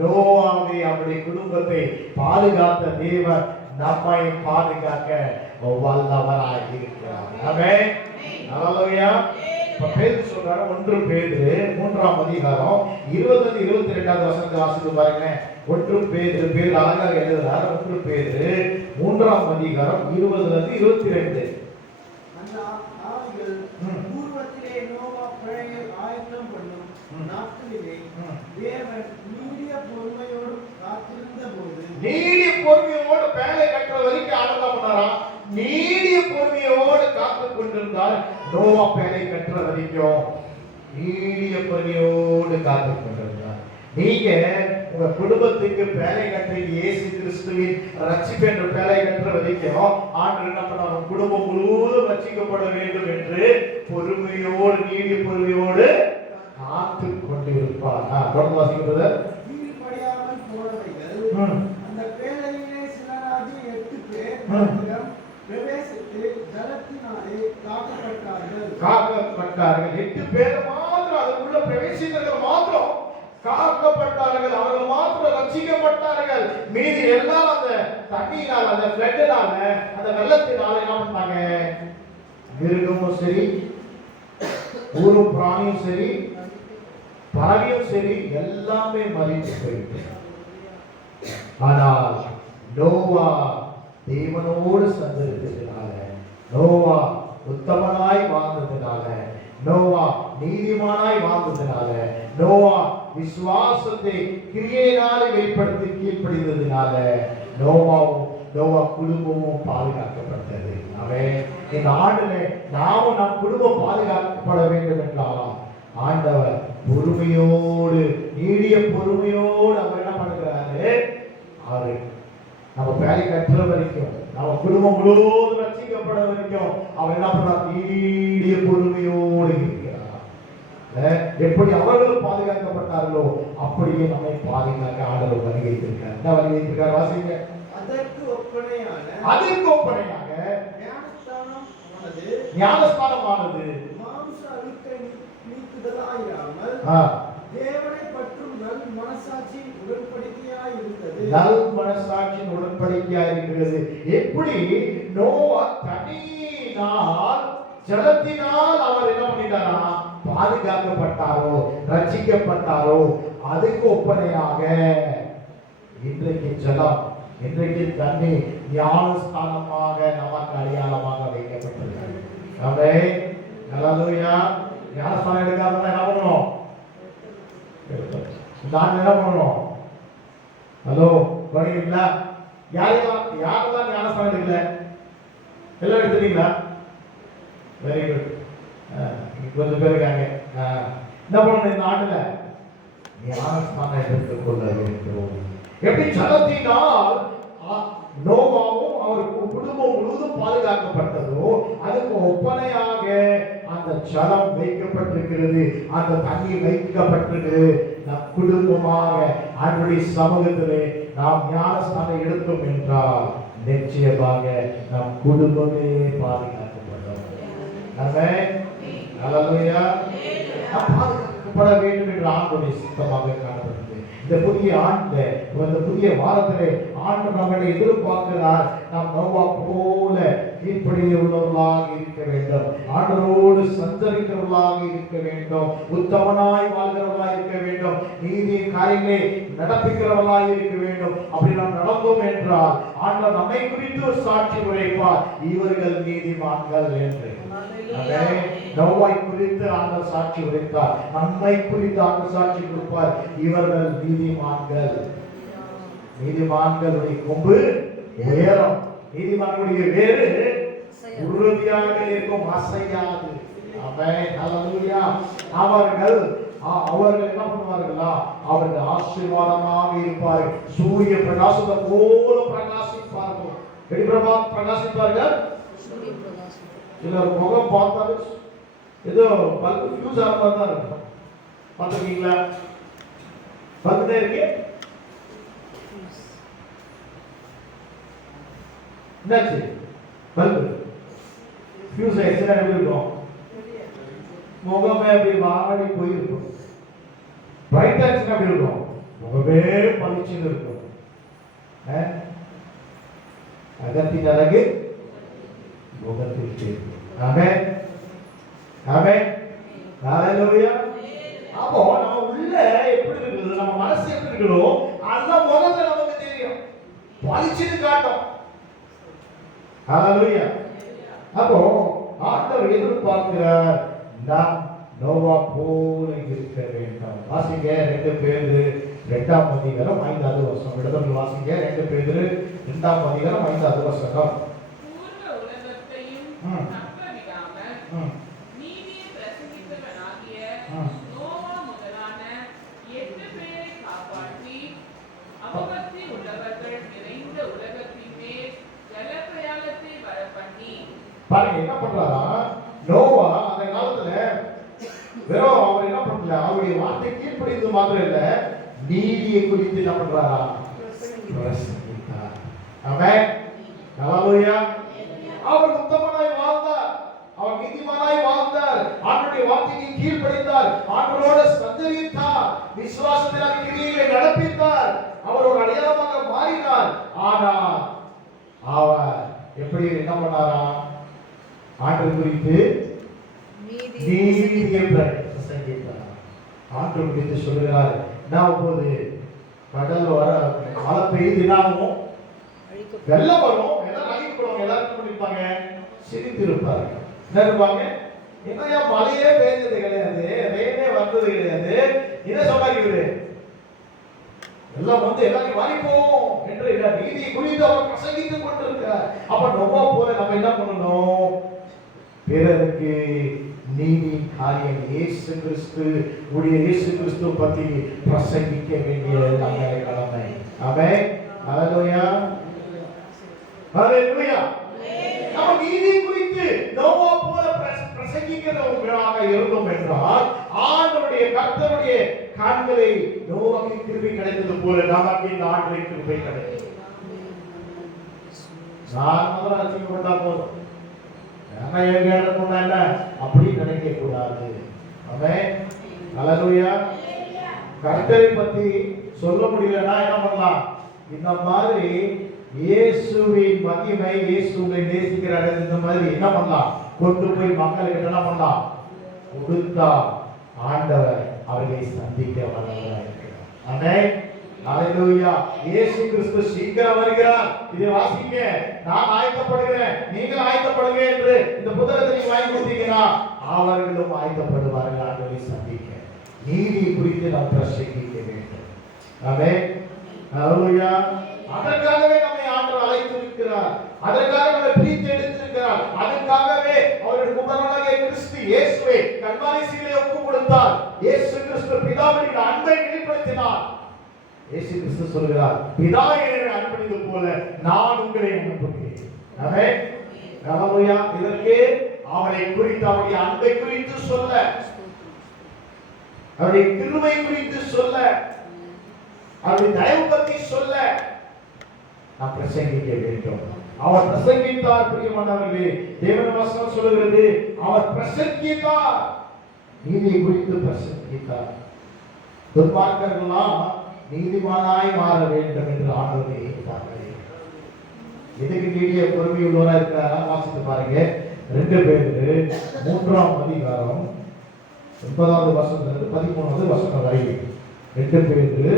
நோவாவை அவருடைய குடும்பத்தை பாதுகாத்த தேவன் நம்மை பாதுகாக்க வல்லவராய் இருக்கிறார். ஆமென். ஹல்லேலூயா. இப்ப பேதுரு சொல்றாரு, 1 பேதுரு 3ஆம் அதிகாரம் 20 22வது வசனத்தை வாசித்து பாருங்க. 1 பேதுரு அழகாக எழுதுறார். 1 பேதுரு 3ஆம் அதிகாரம் 20-22. அந்த ஆவிகள் பூர்வத்திலே நோவா பிழையை ஆயத்தம் பண்ணும் நாட்களிலே தேவன் நீடிய பொறுமையோடு காத்திருந்த போது, நீடிய பொறுமையோடு பேழை கட்டுற வரைக்கும் ஆனந்தம் பண்ணாரா? நீடிய பொறுமையோடு காத்து கொண்டிருந்தார். நோவா பேழை கட்டுற வரைக்கும் நீடிய பொறுமையோடு காத்து கொண்டிருந்தார். நீங்க உங்க குடும்பத்துக்கு பேழை கட்டி இயேசு கிறிஸ்துவின் ரட்சிப்பு என்ற பேழை கட்டுற வரைக்கும் ஆண்டவர் என்ன பண்ணார்? குடும்பம் முழுவதும் ரட்சிக்கப்பட வேண்டும் என்று பொறுமையோடு நீடிய பொறுமையோடு காத்து கொண்டிருப்பார். தொடர்ந்து வாசிக்கிறது. கீழ்ப்படியாமல் போனவைகள் அந்த பேழையிலே சிலராகி 8 பேர் மாத்திரம் பிரவேசித்து ஜலத்தினாலே காக்கப்பட்டார்கள். 8 பேர் மாத்திரம் அதுக்குள்ள பிரவேசித்தவர்கள் மாத்திரம் காக்கப்பட்டார்கள். அவர்கள் மாத்திரம் ரட்சிக்கப்பட்டார்கள். மீதி எல்லாம் அந்த தண்ணியினால, அந்த ஃப்ளட்னால, அந்த வெள்ளத்தினால என்ன பண்ணாங்க? மிருகமும் சரி, ஊரும் பிராணியும் சரி, பறவையும் சரி, எல்லாமே மறித்து போயிட்டு. ஆனால் நோவா தேவனோடு சஞ்சரித்ததினால, நோவா உத்தமனாய் வாழ்ந்ததினால, நோவா நீதிமானாய் வாழ்ந்ததினால, நோவா விசுவாசத்தை கிரியையினாலே வெளிப்படுத்தி கீழ்ப்படிந்ததினால நோவா குடும்பமும் பாதுகாக்கப்பட்டது. ஆமென். இந்த ஆண்டுல நாமும் நம் குடும்பம் பாதுகாக்கப்பட வேண்டும் என்றால் ஆண்டவர் பொறுமையோடு, நீடிய பொறுமையோடு அவர் என்ன பண்ணுகிறாரு? அவரு நம்ம வேலை கற்ற வரைக்கும், நம்ம குடும்பம் முழுவதும் ரட்சிக்கப்பட வரைக்கும் அவர் என்ன பண்றார்? நீடிய பொறுமையோடு இருக்கிறார். எப்படி அவர்கள் பாதுகாக்கப்பட்டார்களோ அப்படியே நம்மை பாதுகாக்க ஆண்டவர் வழி வைத்திருக்கார். என்ன வழி வைத்திருக்கார்? வாசிங்க. அதற்கு ஒப்பனையாக ஞானஸ்நானமானது மாம்ச அழுக்கை நீக்குதலாயிராமல் தேவனை பற்றும் நல் மனசாட்சியின் உடன்படிக்கையாய் இருந்தது. நல் மனசாட்சியின் உடன்படிக்கையாய் இருக்கிறது. எப்படி நோவா தண்ணீரினால், ஜலத்தினால் அவர் என்ன பண்ணிட்டாரா? பாதுகாக்கப்பட்டாரோ, ரட்சிக்கப்பட்டாரோ, அதுக்கு ஒப்பனையாக இன்றைக்கு ஜலம், இன்றைக்கு தண்ணீர் ஞானஸ்தானமாக நமக்கு அடையாளமாக வைக்கப்பட்டிருக்கிறது. ஆமென். ஹல்லேலூயா. ஞானஸ்தானம் எடுக்காதவங்க என்ன பண்ணணும்? நான் என்ன பண்ணணும்? ஹலோ, பண்ணீங்களா? யாரெல்லாம் ஞானஸ்தானம் எடுக்கல? எல்லாம் எடுத்துட்டீங்களா? Very good. கொஞ்சம் பேர் இருக்காங்க. என்ன பண்ணணும் இந்த ஆண்டுல? ஞானஸ்தானம் எடுத்துக் கொள்ள வேண்டும். எப்படி ஜலத்தினால் நோவாவும் அவர் குடும்பம் முழுவதும் பாதுகாக்கப்பட்டதோ அதுக்கு ஒப்பனையாக அந்த ஜலம் வைக்கப்பட்டிருக்கிறது, அந்த தண்ணீர் வைக்கப்பட்டிருக்கிறது. நம் குடும்பமாக அவருடைய சமூகத்திலே நாம் ஞானஸ்தானம் எடுத்தோம் என்றால் நிச்சயமாக நம் குடும்பமே பாதுகாக்கப்படும். ஆமென். ஹல்லேலூயா. பாதுகாக்கப்பட வேண்டும் என்று ஆண்டவருடைய சித்தமாக காணப்படுகிறது. இந்த புதிய ஆண்டு, இந்த புதிய வாரத்திலே ஆண்டு நம்மளை எதிர்பார்க்கிறார். நாம் நோவா போல கீழ்ப்படியுள்ளவர்களாக இருக்க வேண்டும், ஆண்டவரோடு சஞ்சரிக்கிறவர்களாக இருக்க வேண்டும், உத்தமனாய் வாழ்கிறவர்களாக இருக்க வேண்டும், நீதியின் காரியங்களை நடப்பிக்கிறவர்களாக இருக்க வேண்டும். அப்படி நாம் நடந்தோம் என்றால் ஆண்டவர் நம்மை குறித்து ஒரு சாட்சி உரைப்பார், இவர்கள் நீதிமான்கள் என்று. நோவாய் குறித்து ஆண்டவர் சாட்சி உரைத்தார், நம்மை குறித்து ஆண்டவர் சாட்சி கொடுப்பார், இவர்கள் நீதிமான்கள். நீதிமான்களுடைய கொம்பு உயரம், நீதிமான்களுடைய வேறு உறுதியாக இருக்கும், அசையாது. ஆமென். ஹalleluya. அவர்கள் என்ன பண்ணுவார்களா? அவர்கள் ஆசீர்வாதமாக இருப்பார்கள். சூரிய பிரகாசத்தை போல பிரகாசிப்பார்கள். எப்படி பிரகாசிப்பார்கள்? சிலர் முகம் பார்த்தாலே ஏதோ பல்பு ஃபியூஸ் ஆக மாதிரி தான் இருக்கும். பார்த்துருக்கீங்களா? பார்த்துட்டே இருக்கு. என்னாச்சு? பல்பு ஃபியூஸ் ஆயிடுச்சுன்னா எப்படி இருக்கும்? முகமே அப்படி வாடி போயிருக்கும். பிரைட் ஆச்சுன்னா எப்படி இருக்கும்? முகமே பளிச்சுன்னு இருக்கும். அகத்தின் அழகு முகத்தில் தெரியும். ஆமென். ஆமென். ஹalleluya. அப்போ நம்ம உள்ள எப்படி இருக்குது, நம்ம மனசு எப்படி இருக்குதோ அந்த முகத்துல நமக்கு தெரியும், பளிச்சுன்னு காட்டும். ஹalleluya. அப்போ ஆண்டவர் எதிர்பார்க்கிறார், நாம் நோவா போல இருக்க வேண்டும். வாசிங்க 2 பேதுரு 2ஆம் அதிகாரம் 5வது வசனம். இடத்துல வாசிங்க 2 பேதுரு 2ஆம் அதிகாரம் 5வது வசனம். பூர்வ உலகத்தையும் தப்பவிடாமல் நீதியை பிரசங்கித்தவனாகிய நோவா முதலான 8 பேரை காப்பாற்றி அவபக்தி உள்ளவர்கள் நிறைந்த உலகத்தின் மேல் ஜலப்பிரயாணத்தை வரப்பண்ணி. பாருங்க என்ன பண்றாரா? நோவா அந்த காலத்துல வெறும் அவர் என்ன பண்ணல, அவருடைய வார்த்தை கீழ்ப்படிந்தது மாத்திரம் இல்ல, நீதியை குறித்து என்ன பண்றாரா? பிரசங்கித்தார். ஆமென். ஹalleluya. அவர் உத்தமனாய் வாழ்ந்தார், அவர் நீதிமானாய் வாழ்ந்தார், ஆண்டவருடைய வார்த்தைக்கு கீழ்ப்படிந்தார், ஆண்டவரோடு சஞ்சரித்தார், விசுவாசத்தினால் கிரியைகளை நடப்பித்தார், அவர் ஒரு அடையாளமாக மாறினார். ஆனால் அவர் எப்படி என்ன பண்ணாரா? ஆண்டவர் குறித்து நீதியை பிரசங்கித்தார். ஆண்டவர் குறித்து சொல்லுகிறார். நான் போது கடல் வர மழை பெய்யுதுனாலும் வெள்ளம் வரும், எல்லாரும் அழிக்கப்படுவாங்க, எல்லாரும் பண்ணிருப்பாங்க, சிரித்து இருப்பாங்க. என்ன இருப்பாங்க? என்னையா மழையே பெய்ஞ்சது கிடையாது, ரெயினே வந்தது கிடையாது, என்ன சொன்னாங்க? எல்லாம் வந்து எல்லாரும் மாறிப்போம் என்று நீதியை குறித்து அவர் பிரசங்கித்துக் கொண்டிருக்கிறார். அப்ப நோவா போல நம்ம என்ன பண்ணணும்? பிறருக்கு நீதி காரியம் இயேசு கிறிஸ்து இயேசு கிறிஸ்து பத்தி பிரசங்கிக்க வேண்டிய நம்முடைய கடமை. ஆமென். ஹalleluya. ஹalleluya. நம்ம நீதி குறித்து நோவா போல பிரசங்கிக்கிறவர்களாக இருந்தோம் என்றால் ஆண்டவருடைய கர்த்தருடைய கண்களை நோவாவின் கிருபை கிடைத்தது போல நமக்கு இந்த ஆண்டவருடைய கிருபை கிடைக்கும். நான் முதல்ல ரசிக்கப்பட்டா போதும், அப்படி நினைக்க கூடாது. ஆமென். ஹalleluya. கர்த்தரை பத்தி சொல்ல முடியலன்னா என்ன பண்ணலாம்? இந்த மாதிரி இயேசுவின் மகிமை, இயேசுவை நேசிக்கிறார், இந்த மாதிரி என்ன பண்ணலாம்? கொண்டு போய் மக்களுக்கு என்ன பண்ணலாம்? கொடுத்தா ஆண்டவர் அவர்களை சந்திக்க வல்லவராக இருக்கிறார். ஆமென். ஹalleluya. இயேசு கிறிஸ்து சீக்கிரம் வருகிறார். இதை வாசிங்க. நான் ஆயத்தப்படுகிறேன், நீங்கள் ஆயத்தப்படுங்க என்று இந்த புத்தகத்தை நீங்க வாங்கி கொடுத்தீங்கன்னா அவர்களும் ஆயத்தப்படுவார்கள் ஆண்டவரை சந்திக்க. நீதி குறித்து நாம் பிரசங்கிக்க வேண்டும். ஆமென். ஹalleluya. அதற்காகவே நம்மை ஆண்டவர் அழைத்திருக்கிறார், அதற்காக நம்மை பிரித்து எடுத்திருக்கிறார், அதற்காகவே அவருடைய குமாரனாகிய கிறிஸ்து இயேசுவை கல்வாரி சிலுவையிலே ஒப்புக் கொடுத்தார். இயேசு கிறிஸ்து பிதாவின் அன்பை வெளிப்படுத்தினார். இயேசு கிறிஸ்து சொல்கிறார், பிதா என்னை அன்பளித்தது போல நான் உங்களை அன்புகிறேன். ஆமென். ஹalleluya. இதற்கு அவரை குறித்து, அவருடைய அன்பை குறித்து சொல்ல, அவருடைய கிருபை குறித்து சொல்ல, அவருடைய தயவு பற்றி சொல்ல நாம் பிரசங்கிக்க வேண்டும். அவர் பிரசங்கித்தார். பிரியமானவர்களே, தேவன் வசனம் சொல்கிறது, அவர் பிரசங்கித்தார், நீதியை குறித்து பிரசங்கித்தார். துன்மார்க்கர்கள்லாம் நீதிமானாய் மாற வேண்டும் என்று ஆண்டவர் எதிர்பார்க்கிறார். எதுக்கு நீடிய பொறுமை உள்ளவரா இருக்கிறாரா? வாசித்து பாருங்க. 2 பேதுரு 3ஆம் அதிகாரம் 9வது வசனத்திலிருந்து 13வது வசனம் வரை. 2 பேதுரு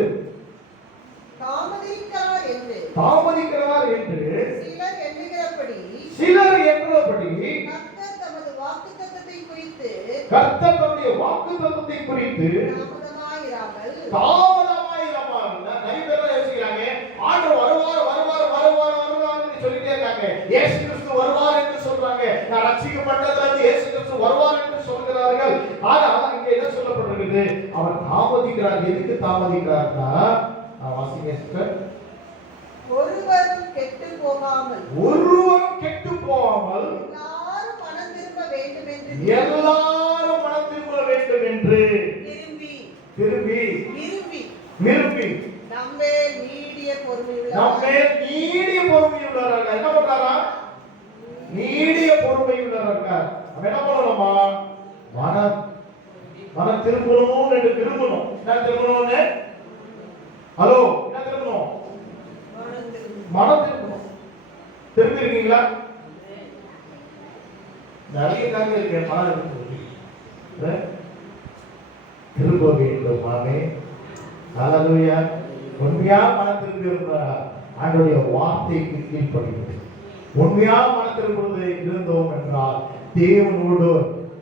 தாமதிக்கிறார் என்று சிலர் எண்ணுகிறபடி கர்த்தர் தம்முடைய வாக்குத்தத்தத்தை குறித்து தாமதமாயிராமல். நிறைய பேர் யோசிக்கிறாங்க, ஆண்டவர் வருவார் சொல்லிட்டே இருக்காங்க. இயேசு கிறிஸ்து வருவார் என்று சொல்றாங்க. நான் ரட்சிக்கப்பட்டது இடத்துல இருந்து இயேசு கிறிஸ்து வருவார் என்று சொல்கிறார்கள். ஆனால் இங்கே என்ன சொல்லப்பட்டிருக்குது? அவர் தாமதிக்கிறார். எதுக்கு தாமதிக்கிறார்னா, வாசிங்க சிஸ்டர். ஒருவரும் கெட்டு போகாமல் ஒருவரும் கெட்டு போகாமல் எல்லாரும் மனம் திரும்ப வேண்டும் என்று எல்லாரும் மனம் திரும்ப வேண்டும் என்று விரும்பி விரும்பி விரும்பி விரும்பி நம்மே நீடிய நம்மே நீடிய பொறுமையுள்ளவர்கள். என்ன பண்றாரா? நீடிய பொறுமையுள்ளவர்கள். நம்ம என்ன பண்ணணுமா? மனம் திரும்பணும் என்று விரும்பணும். என்ன திரும்பணும்னு? ஹலோ, என்ன திரும்பணும்? மனம் திரும்பணும். திரும்பி இருக்கீங்களா? நிறைய காரியம் இருக்கு. மனம் திரும்ப வேண்டும். ஆமே. ஹல்லேலூயா. உண்மையா மனம் திரும்பி இருந்தா ஆண்டவருடைய வார்த்தைக்கு கீழ்ப்படிவது. உண்மையா மனம் திரும்புவது இருந்தோம் என்றால் தேவனோடு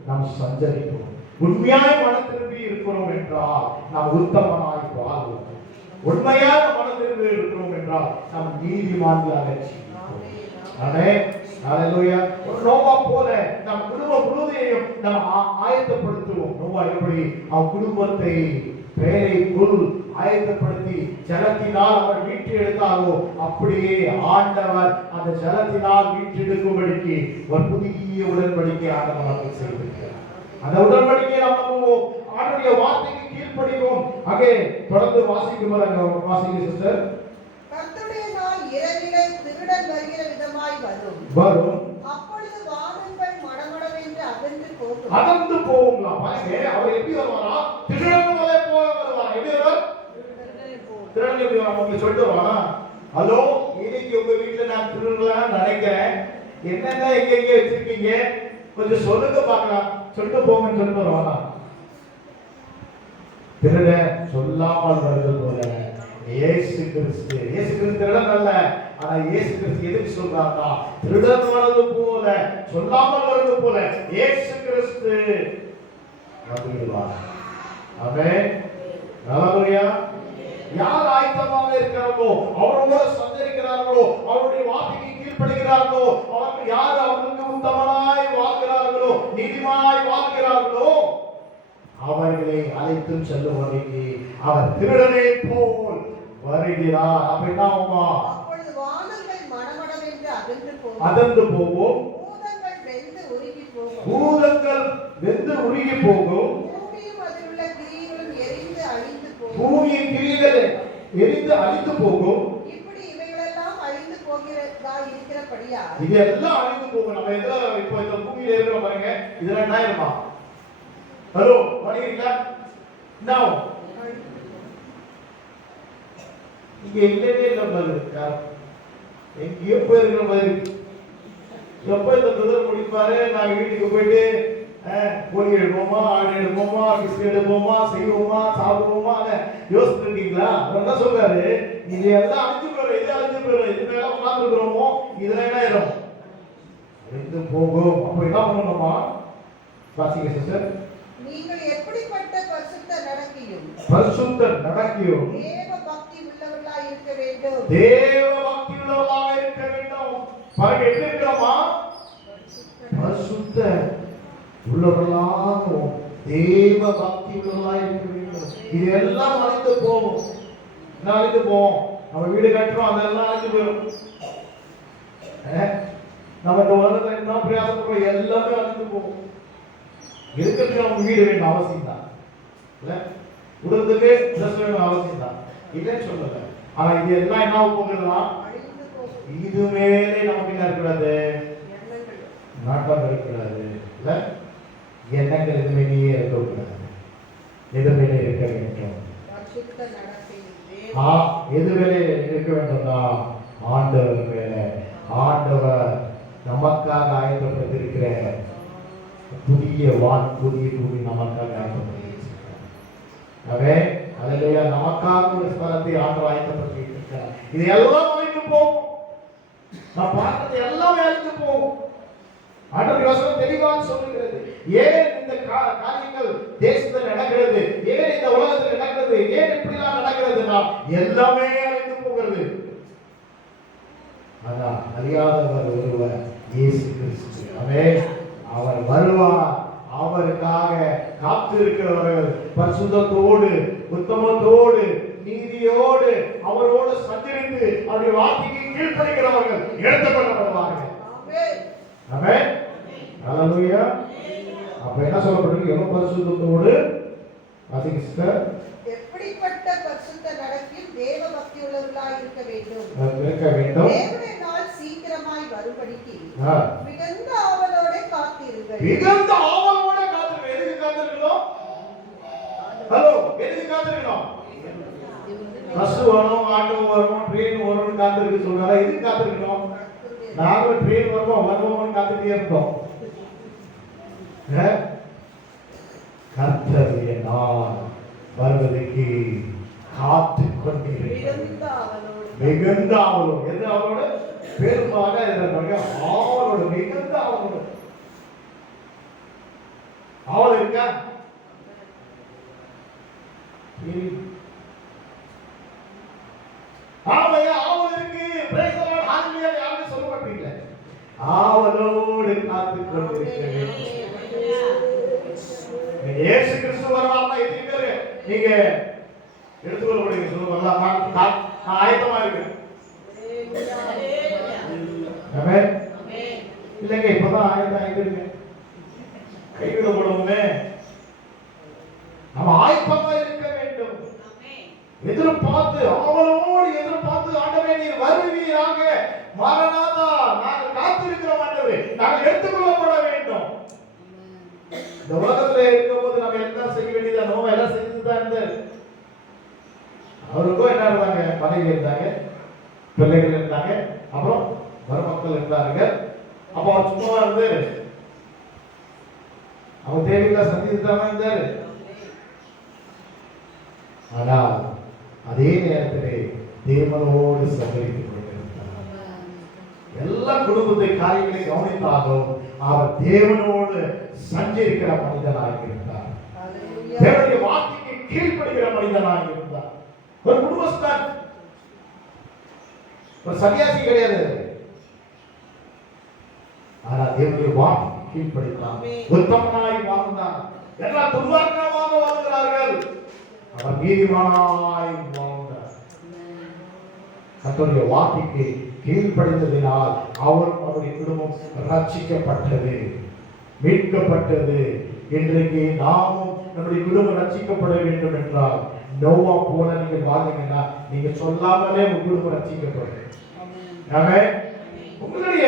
நாம் சஞ்சரிப்போம். உண்மையாய் மனம் திரும்பி இருக்கிறோம் என்றால் நாம் உத்தமனாய் வாழ்வோம். உண்மையாக மனம் திரும்பி இருக்கிறோம் என்றால் நாம் நீதிமான்களாக ஜீவிப்போம். ஆமென். ஹல்லேலூயா. நோவா போல நம் குடும்ப முழுவதையும் நாம் ஆயத்தப்படுத்துவோம். நோவா எப்படி அவன் குடும்பத்தை பெயரைக்குள் ஆயத்தப்படுத்தி ஜலத்தினால் அவர் மீட்டு எடுத்தாரோ, அப்படியே ஆண்டவர் அந்த ஜலத்தினால் மீட்டு எடுக்கும்படிக்கு ஒரு புதிய உடன்படிக்கை ஆண்டவர் நமக்கு செய்திருக்கிறார். அந்த உடன்படிக்கையை நாம் நம்புவோம். ஆண்டவருடைய வார்த்தைக்கு கீழ்ப்படிவோம். அங்கே தொடர்ந்து வாசிக்கும் வாசிங்க சிஸ்டர். கர்த்தருடைய நாள் இரவிலே திருடன் வருகிற விதமாய் வரும். அப்பொழுது வானங்கள் மடமடவென்று அகன்று போகுங்களா? பாருங்க, அவர் எப்படி வருவாரா? திருடன் போல வருவாரா? எப்படி வருவார்? திருடன் எப்படி வருவார்? உங்களுக்கு சொல்லிட்டு வருவாரா? ஹலோ, இன்னைக்கு உங்க வீட்டுல நான் திருடலாம் நினைக்கிறேன். என்னென்ன எங்க வச்சிருக்கீங்க கொஞ்சம் சொல்லுங்க பார்க்கலாம். சொல்லிட்டு போங்கன்னு சொல்லிட்டு வருவாரா? திருட சொல்லாமல் வருவது போல இயேசு கிறிஸ்து திருடன் அல்ல. ஆனா இயேசு கிறிஸ்து எதுக்கு சொல்றாருன்னா, திருடன் வருவது போல சொல்லாமல் வருவது போல இயேசு கிறிஸ்து வருவார். ஆமென். ஹல்லேலூயா. யார் ஆயத்தமாக இருக்கிறார்களோ, அவரோடு சஞ்சரிக்கிறார்களோ, அவருடைய வார்த்தைக்கு கீழ்ப்படுகிறார்களோ, அவர்கள் யார் அவர்களுக்கு உத்தமனாய் வாழ்கிறார்களோ, நீதிமானாய் வாழ்கிறார்களோ, அவர்களை அழைத்து செல்லுவதற்கு அவர் திருடனை போல் வருகிறார். அப்ப என்ன ஆகுமா? அப்பொழுது வானங்கள் மடமடவென்று அகன்று போகும். பூதங்கள் வெந்து உருகி போகும். பூதங்கள் வெந்து உருகி போகும். பூமியும் அதில் உள்ள கிரியைகளும் எரிந்து அழிந்து போகும். பூமியின் கிரியைகள் எரிந்து அழிந்து போகும். இப்படி இவைகளெல்லாம் அழிந்து போகிறதா இருக்கிறபடியா இதெல்லாம் அழிந்து போகும். நம்ம எதுல இப்போ இந்த பூமியில இருக்கிற பாருங்க, இதெல்லாம் என்ன ஆயிருமா? ஹலோ, வரீங்களா? நவ இங்க இல்லவே இல்லை பாருங்க. எங்கேயோ போயிருக்கிற மாதிரி. எப்ப இந்த பிரதர் முடிப்பாரு, நாங்க வீட்டுக்கு போயிட்டு கோழி எடுப்போமா, ஆடு எடுப்போமா, பிஸ்கட் எடுப்போமா, செய்வோமா, சாப்பிடுவோமா, யோசிச்சு இருக்கீங்களா? அவர் என்ன சொல்றாரு? இது எல்லாம் அழிஞ்சு போயிடும், இது அழிஞ்சு போயிடும், இது மேல உட்காந்துருக்கிறோமோ இதுல என்ன ஆயிரும்? அழிந்து போகும். அப்ப என்ன பண்ணணுமா? வாசிங்க சிஸ்டர். நீங்கள் எப்படிப்பட்ட பரிசுத்த நடக்கையும் தேவ பக்தி உள்ளவர்களாய் இருக்க வேண்டும். பாருங்க, எப்படி இருக்கிறோமா? பரிசுத்த உள்ளவர்களாகவும் தேவ பக்தி உள்ளவர்களாய் இருக்க வேண்டும். இது எல்லாம் அழிந்து போகும். என்ன அழிந்து போகும்? நம்ம வீடு கட்டுறோம், அதெல்லாம் அழிஞ்சு போயிடும். நம்ம இந்த உலகத்துல என்ன பிரயாசப்படுறோம் எல்லாமே அழிஞ்சு போகும். இருக்கிறதுக்கு நம்ம வீடு வேணும் அவசியம் தான். இல்ல உடலுக்கு ட்ரெஸ் வேணும் அவசியம் தான். இல்லைன்னு சொல்லல. ஆனா இது எல்லாம் என்ன போகுதுன்னா, இது மேலே நமக்கு என்ன இருக்கிறது? நாட்டம் இருக்கிறது. இல்ல எண்ணங்கள் எது மேலேயே இருக்கக்கூடாது. எது மேலே இருக்க வேண்டும்? எது மேலே இருக்க வேண்டும்னா ஆண்டவர் மேலே. ஆண்டவர் நமக்காக ஆயத்தப்பட்டிருக்கிற புதிய புதிய பூமி நமக்காக ஆயத்தப்பட்டிருக்கிறார். நமக்காக ஒரு ஸ்தலத்தை ஆண்டவர் ஆயத்தப்பட்டிருக்கிறார். இது எல்லாம் அழிந்து போகும். நான் பார்த்தது எல்லாமே அழிந்து போகும். ஆண்டவர் வசனம் தெளிவாக சொல்லுகிறது. ஏன் இந்த காரியங்கள் தேசத்தில் நடக்கிறது, ஏன் இந்த உலகத்தில் நடக்கிறது, ஏன் இப்படிலாம் நடக்கிறதுனா எல்லாமே அழிந்து போகிறது. ஆனா அழியாதவர் ஒருவர், இயேசு கிறிஸ்து. ஆமென். அவர் வருவார். அவருக்காக காத்திருக்கிறவர்கள் பரிசுத்தத்தோடு, உத்தமத்தோடு, நீதியோடு அவரோடு சஞ்சரித்து அவருடைய வார்த்தைக்கு கீழ்ப்படிக்கிறவர்கள் எடுத்துக்கொள்ளப்படுவார்கள். ஆமென். ஹalleluya. அப்ப என்ன சொல்லப்பட்டிருக்கு? எவ்வளவு பரிசுத்தத்தோடு வாசிங்க சிஸ்டர். எப்படிப்பட்ட பரிசுத்த நடக்கையில் தேவ பக்தி உள்ளவர்களாய் இருக்க வேண்டும். தேவனுடைய நாள் சீக்கிரமாய் வரும்படிக்கு மிகுந்த ஆவலோட காத்திருங்கள். மிகுந்த ஆவலோட காத்திருங்கள். எதுக்கு காத்திருக்கணும்? ஹலோ, எதுக்கு காத்திருக்கணும்? பஸ் வரும், ஆட்டோ வரும், ட்ரெயின் வரும் காத்திருக்கு சொல்றாங்க. எதுக்கு காத்திருக்கணும்? நாங்களும் ட்ரெயின் வருவோம்னு காத்துட்டே இருந்தோம். கர்த்தருடைய நாள் வருவதற்கு காத்து கொண்டிருக்கிறோம். மிகுந்த ஆவலோடு. எந்த ஆவலோடு? பெரும்பாக ஆவலோடு, மிகுந்த ஆவலோடு. ஆவல் இருக்கா? ஆமையா ஆவல் இருக்கு. Praise the Lord. ஹalleluya. யாரும் சொல்ல மாட்டீங்க. ஆவலோடு காத்து கொண்டிருக்கிறேன். இயேசு கிறிஸ்து வரலாமா எதிர்க்கறே நீங்க எடுத்துக்கொள்ள முடியுங்க. சொல்லுங்க நான் ஆயத்தமா இருக்கேன். ஆமென். இல்லங்க இப்பதான் ஆயத்தமா இருக்கேன். கைவிட போடுவோமே. நம்ம ஆயத்தமா இருக்க வேண்டும். எதிர்பார்த்து, ஆவலோடு எதிர்பார்த்து, ஆண்டவரே நீர் வருவீராக, மாரநாதா நாங்கள் காத்திருக்கிறோம் ஆண்டவரே, நாங்கள் எடுத்துக்கொள்ளப்பட வேண்டும். இந்த உலகத்துல இருக்கும்போது நம்ம எல்லாம் செய்ய வேண்டியதா? நம்ம எல்லாம் செஞ்சுதான் இருந்தாரு. அவருக்கும் என்ன இருந்தாங்க? மனைவி இருந்தாங்க, பிள்ளைகள் இருந்தாங்க, அப்புறம் மருமக்கள் இருந்தாங்க. அப்ப அவர் சும்மா இருந்து அவன் தேவையெல்லாம் சந்தித்துதான் இருந்தாரு. ஆனால் அதே நேரத்திலே தேவனோடு சஞ்சரித்துக் கொண்டிருந்தார். எல்லா குடும்பத்தை காரியங்களை கவனித்தாலும் அவர் தேவனோடு சஞ்சரிக்கிற மனிதனாக இருந்தார். தேவனுடைய வார்த்தைக்கு கீழ்ப்படுகிற மனிதனாக இருந்தார். ஒரு குடும்பஸ்தான், ஒரு சன்னியாசி கிடையாது. ஆனா தேவனுடைய வார்த்தைக்கு கீழ்ப்படுகிறார். உத்தமனாய் வாழ்ந்தார். எல்லாம் துன்மார்க்கமாக வாழ்கிறார்கள். அவர் நீதிமானாய் வாழ்ந்தார். கர்த்தருடைய வார்த்தைக்கு கீழ்ப்படிந்ததினால் அவர் அவருடைய குடும்பம் ரட்சிக்கப்பட்டது, மீட்கப்பட்டது. இன்றைக்கு நாமும் நம்முடைய குடும்பம் ரட்சிக்கப்பட வேண்டும் என்றால் நோவா போல நீங்க வாழ்ந்தீங்கன்னா நீங்க சொல்லாமலே உங்க குடும்பம் ரட்சிக்கப்படும். ஆமென். உங்களுடைய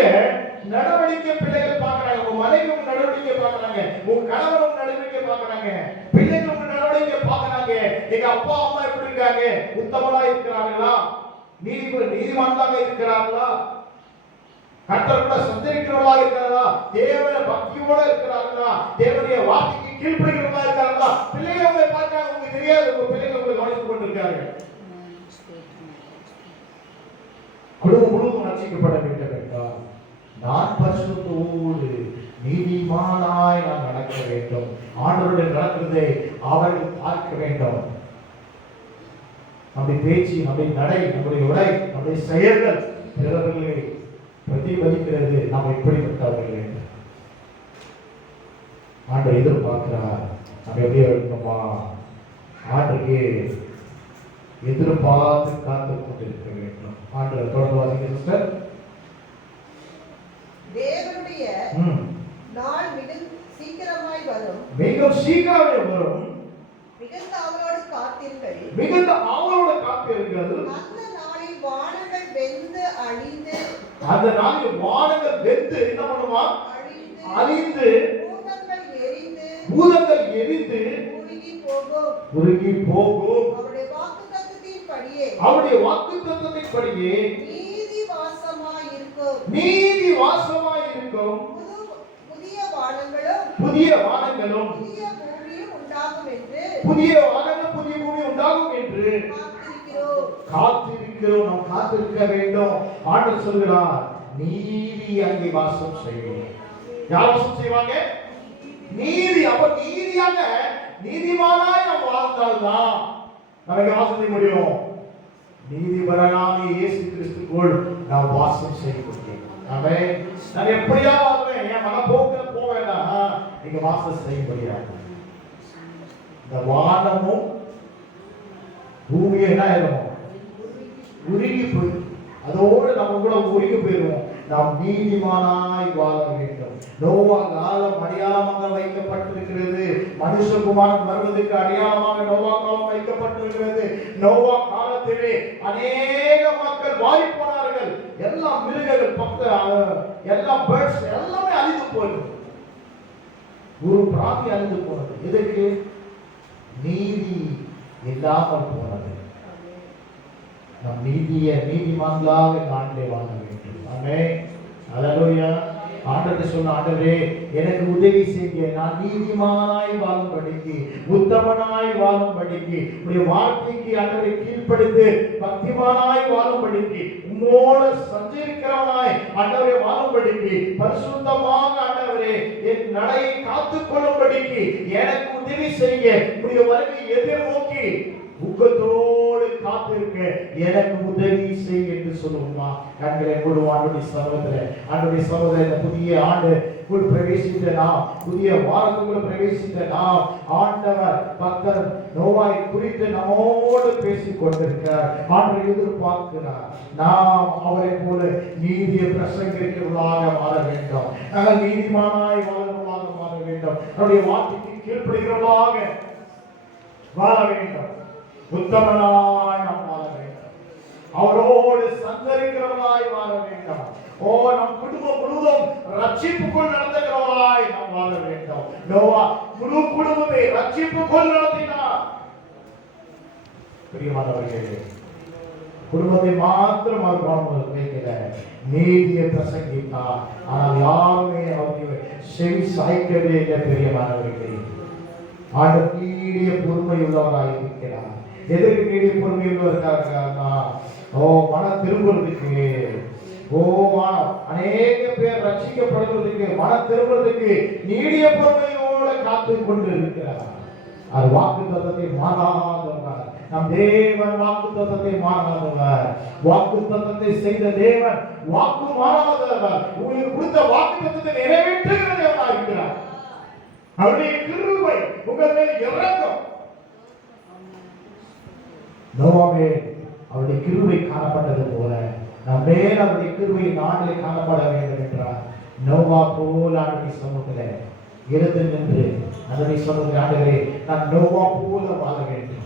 நடவடிக்கை பிள்ளைகள் பார்க்கறாங்க, உங்க மனைவி உங்க நடவடிக்கை பார்க்கறாங்க, உங்க கணவர் உங்க நடவடிக்கை பார்க்கறாங்க, பிள்ளைகள் உங்க நடவடிக்கை பார்க்கறாங்க. எங்க அப்பா அம்மா எப்படி இருக்காங்க? உத்தமனா இருக்கிறார்களா? நீதிமான்களாக இருக்கிறார்களா? கர்த்தருக்குள்ள சஞ்சரிக்கிறவர்களா இருக்கிறார்களா? தேவன பக்தியோட இருக்கிறார்களா? தேவனுடைய வார்த்தைக்கு கீழ்ப்படிகிறவர்களா இருக்கிறார்களா? பிள்ளைகள் உங்களை பார்க்கறாங்க, உங்களுக்கு தெரியாது, உங்க பிள்ளைகள் உங்களை கவனித்துக் கொண்டிருக்காங்க. குடும்பம் முழுவதும் ரட்சிக்கப்பட வேண்டும் என்றால் நான் பரிசுத்தத்தோடு நீதிமானாய் நான் நடக்க வேண்டும். ஆண்டவருடைய நடக்கிறதை அவர்கள் பார்க்க வேண்டும். நம்முடைய பேச்சு, நம்முடைய நடை, நம்முடைய உடை, நம்முடைய செயல்கள் பிறர்களை பிரதிபலிக்கிறது. நாம் எப்படிப்பட்டவர்கள் என்று ஆண்டவர் எதிர்பார்க்கிறார். நம்ம எப்படியே இருக்கணுமா? ஆண்டுக்கு எதிர்பார்த்து காத்து கொண்டிருக்க வேண்டும். ஆண்டவர் தொடர்ந்து வாசிங்க சிஸ்டர். தேவனுடைய நாள் மிக சீக்கிரமாய் வரும். மிக சீக்கிரமாய் வரும். மிகுந்த ஆவலோடு காத்திருங்கள். மிகுந்த ஆவலோடு காத்திருங்கள். அந்த நாளில் வானங்கள் வெந்து அழிந்து, அந்த நாளில் வானங்கள் வெந்து என்ன பண்ணுமா? அழிந்து, பூதங்கள் எரிந்து உருகி போகும். அவருடைய வாக்குத்தத்தத்தின்படியே நீதி வாசமாய் இருக்கும். புதிய வானங்களும் புதிய வானங்களும் புதிய பூமி உண்டாகும் என்று காத்திருக்கிறோம். நாம் காத்திருக்க வேண்டும். ஆண்டவர் சொல்கிறார், நீதி அங்கே வாசம் செய்யும். யார் வாசம் செய்வாங்க? நீதி. அப்ப நீதியாக நீதிமானாய் நாம் வாழ்ந்தால்தான் நமக்கு வாசம் செய்ய முடியும். நீதிபரனாகிய இயேசு கிறிஸ்துக்குள் நாம் வாசம் செய்ய முடியும். ஆமென். நான் எப்படியா வாழ்வேன், என் மனப்போக்கில் போவேன். இங்க வாசம் செய்யும்படியாக இந்த வானமும் பூமியும் என்ன ஆயிரும்? உருகி போய் அதோடு நம்ம கூட உருகி போயிடுவோம். நாம் நீதிமானாய் வாழ வேண்டும். நோவா காலம் அடையாளமாக வைக்கப்பட்டிருக்கிறது. மனுஷகுமாரன் வருவதற்கு அடையாளமாக நோவா காலம் வைக்கப்பட்டிருக்கிறது. நோவா காலத்திலே அநேக மக்கள் வாழி போனார்கள். எல்லா மிருகங்கள் எல்லா பேர்ட்ஸ் எல்லாமே அழிந்து போயிடும். ஒரு பிராணி அழிந்து போனது. எதற்கு? நீதி இல்லாமல் போனது. நம் நீதிமான்களாக ஆண்டே வாழ வேண்டும். ஆமென். ஹல்லேலூயா. ஆண்டவர் சொன்ன, ஆண்டவரே எனக்கு உதவி செய்ய, நான் நீதிமானாய் வாழும்படிக்கு, உத்தமனாய் வாழும்படிக்கு, உடைய வார்த்தைக்கு ஆண்டவரை கீழ்ப்படிந்து பக்திமானாய் வாழும்படிக்கு, உம்மோடு சஞ்சரிக்கிறவனாய் ஆண்டவரை வாழும்படிக்கு, பரிசுத்தமாக ஆண்டவரே என் நடையை காத்துக் கொள்ளும்படிக்கு எனக்கு உதவி செய்ய, உடைய வருகை எதிர்நோக்கி ஊக்கத்தோடு காத்திருக்க எனக்கு உதவி செய் என்று சொல்லுவோமா? கண்களை மூடுவோம். ஆண்டுடைய சகோதரர் இந்த புதிய ஆண்டு பிரவேசித்த நாம், புதிய வாரத்துக்குள் பிரவேசித்த நாம், ஆண்டவர் பக்தர் நோவாய் குறித்து நம்மோடு பேசிக் கொண்டிருக்கிறார். ஆண்டவர் எதிர்பார்க்கிறார் நாம் அவரை போல நீதியை பிரசங்கிக்கிறவர்களாக மாற வேண்டும். நாங்கள் நீதிமானாய் வாழ்வர்களாக மாற வேண்டும். நம்முடைய வார்த்தைக்கு கீழ்ப்படுகிறவர்களாக வாழ வேண்டும். உத்தமனாய் நாம் வாழ வேண்டும். அவரோடு சஞ்சரிக்கிறவர்களாய் வாழ வேண்டும். நம் குடும்பம் முழுவதும் ரட்சிப்புக்குள் நடந்துகிறவர்களாய் நாம் வாழ வேண்டும். நோவா முழு குடும்பத்தை ரட்சிப்புக்குள் நடத்தினார். பிரியமானவர்களே, குடும்பத்தை மாத்திரம் அவர் கவனம் வைக்கல, நீதியை பிரசங்கித்தார். ஆனால் யாருமே அவருக்கு செவி சாய்க்கவே இல்லை. பிரியமானவர்களே, ஆண்டவர் நீடிய பொறுமை உள்ளவராய் இருக்கிறார். எதற்கு நீடிய பொறுமை உள்ளவர்களா? மன திரும்புறதுக்கு, அநேக பேர் ரட்சிக்கப்படுவதற்கு, மன திரும்புறதுக்கு நீடிய பொறுமையோடு காத்து கொண்டு இருக்கிறார். அது வாக்கு தத்தத்தை மாறாதவர். நம் தேவன் வாக்கு தத்தத்தை மாறாதவர். வாக்கு தத்தத்தை செய்த தேவன் வாக்கு மாறாதவர். உங்களுக்கு கொடுத்த வாக்கு தத்தத்தை நிறைவேற்றுகிற தேவனாக இருக்கிறார். அவருடைய கிருபை உங்கள் மேல் இறங்கும். நோவாவே அவருடைய கிருபை காணப்பட்டது போல நம் மேல் அவருடைய கிருபை நாளிலே காணப்பட வேண்டும் என்றார். நோவா போல ஆண்டவருடைய சமூகத்திலே எழுந்து நின்று ஆண்டவருடைய சமூகத்தில், ஆண்டவரே நான் நோவா போல வாழ வேண்டும்,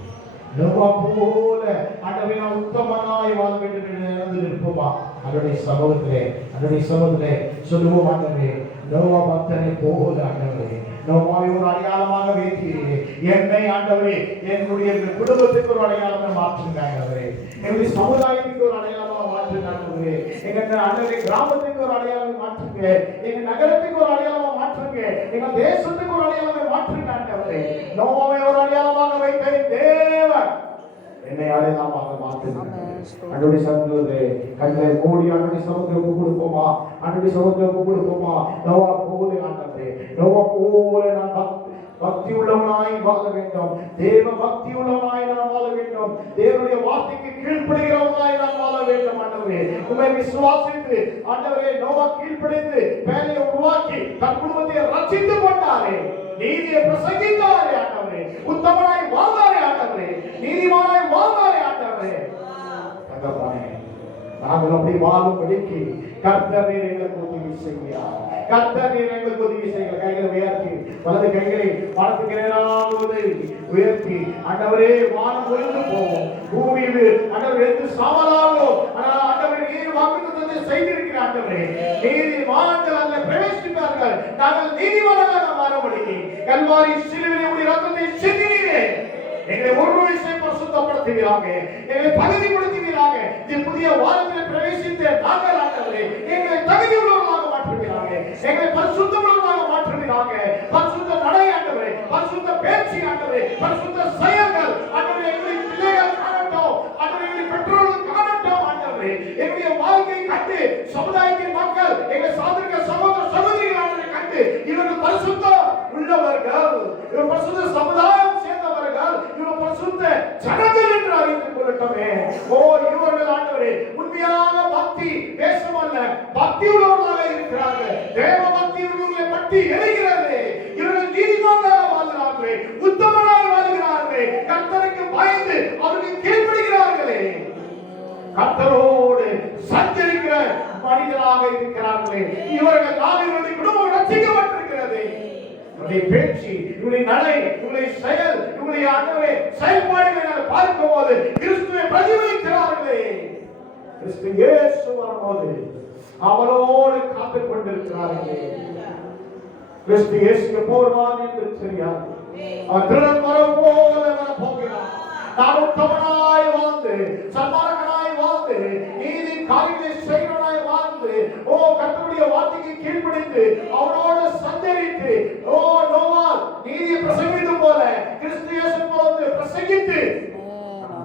நோவா போல ஆண்டவரே நான் உத்தமனாய் வாழ வேண்டும் என்று எழுந்து நிற்போமா? அவருடைய சமூகத்திலே சொல்லுவோம், ஆண்டவரே நோவா பக்தனை போல ஆண்டவரே நோவாவை ஒரு அடையாளமாக வைத்தீரே. என்னை ஆண்டவரே என்னுடைய குடும்பத்துக்கு ஒரு அடையாளமாக மாற்றுங்க ஆண்டவரே. என்னுடைய சமுதாயத்துக்கு ஒரு அடையாளமாக மாற்றுங்க ஆண்டவரே. எங்க ஆண்டவரே கிராமத்துக்கு ஒரு அடையாளமாக மாற்றுங்க, எங்க நகரத்துக்கு ஒரு அடையாளமாக மாற்றுங்க, எங்க தேசத்துக்கு ஒரு அடையாளமாக மாற்றுங்க ஆண்டவரே. நோவாவை ஒரு அடையாளமாக வைத்த தேவன் என்னை அடையாளமாக மாற்றுங்க. அன்றைய சமூகத்திலே கண்களை மூடி அன்றைய சமூகத்தை ஒப்பு கொடுப்போமா? அன்றைய சமூகத்தை ஒப்பு கொடுப்போமா? நோவா போல ஆண்டவரே, நோவா போல நான் பக்தி உள்ளவனாய் வாழ வேண்டும். தேவ பக்தி உள்ளவனாய் நான் வாழ வேண்டும். தேவனுடைய வார்த்தைக்கு கீழ்ப்படுகிறவனாய் நான் வாழ வேண்டும். ஆண்டவரே உம்மை விசுவாசித்து ஆண்டவரே நோவா கீழ்ப்படிந்து பேழையை உருவாக்கி தன் குடும்பத்தை ரட்சித்துக் கொண்டாரே, நீதியை பிரசங்கித்தாரே ஆண்டவரே, உத்தமனாய் வாழ்ந்தாரே ஆண்டவரே, நீதிமானாய் வாழ்ந்தாரே ஆண்டவரே. தகப்பனே, நாங்கள் அப்படி வாழும்படிக்கு கர்த்தர் நீர் எங்களுக்கு உதவி செய்கிறார். கர்த்தர் நீர் எங்களுக்கு உதவி செய்கிறார். கைகளை உயர்த்தி, வலது கைகளை வானத்துக்கு நேராக உயர்த்தி, ஆண்டவரே வானம் ஒழிந்து போகும், பூமியில் ஆண்டவர் எடுத்து சாவலாகும். ஆனால் ஆண்டவரே நீர் வாக்குத்தத்தத்தை செய்திருக்கிற ஆண்டவரே, நீதிமான்கள் அங்கே பிரவேசிப்பார்கள். நாங்கள் நீதிமான்களாக மாறும்படிக்கு கல்வாரி சிலுவையிலே உம்முடைய இரத்தத்தை சிந்தினீரே. எங்களை ஒரு விஷயம் பரிசுத்தப்படுத்துவீராக, எங்களை தகுதிப்படுத்துவீராக. இந்த புதிய வாரத்தில் பிரவேசித்த நாங்கள் ஆண்டவரே எங்களை தகுதி உள்ளவர்களாக மாற்றுவீராக, எங்களை பரிசுத்தமுள்ளவர்களாக மாற்றுவீராக. பரிசுத்த நடை ஆண்டவரே, பரிசுத்த பேச்சு ஆண்டவரே, பரிசுத்த செயல்கள் ஆண்டவரே எங்களை பிள்ளைகள் காணட்டும், ஆண்டவரே எங்களை பெற்றோர்கள் காணட்டும். ஆண்டவரே எங்களுடைய வாழ்க்கை கண்டு சமுதாயத்தின் மக்கள் எங்கள் சாதக சகோதர சகோதரிகள் ஆண்டவரை கண்டு இவர்கள் பரிசுத்த உள்ளவர்கள், இவர் பரிசுத்த சமுதாயம் சேர்ந்தவர்கள், இவர் பரிசுத்த ஜனங்கள் என்று அறிந்து கொள்ளட்டுமே. இவர்கள் ஆண்டவரே உண்மையான பக்தி வேஷமல்ல, பக்தி உள்ளவர்களாக இருக்கிறார்கள். தேவ பக்தி இவர்களை பற்றி எரிகிறது. இவர்கள் கர்த்தரோடு சஞ்சரிக்கிற மனிதராக இருக்கிறார்களே, இவர்கள் இவருடைய குடும்பம் ரட்சிக்கப்பட்டிருக்கிறது. இவருடைய பேச்சு, இவருடைய நடை, இவருடைய செயல், இவருடைய ஆண்டவரே செயல்பாடுகளை நாம் பார்க்கும்போது கிறிஸ்துவை பிரதிபலிக்கிறார்களே. கிறிஸ்து இயேசு வரும்போது அவரோடு காத்துக் கொண்டிருக்கிறார்களே. கிறிஸ்து இயேசு போர்வான் என்று தெரியாது. அவர் திருடன் வரும் போல வரப்போகிறார். நான் உத்தமனாய் வாழ்ந்து, சன்மார்க்கனாய் வாழ்ந்து, நீதி காரியங்களை செய்கிறவனாய் வாழ்ந்து, கர்த்தருடைய வார்த்தைக்கு கீழ்ப்படிந்து அவரோடு சஞ்சரித்து, நோவா நீதியை பிரசங்கித்தது போல கிறிஸ்து இயேசு போல பிரசங்கித்து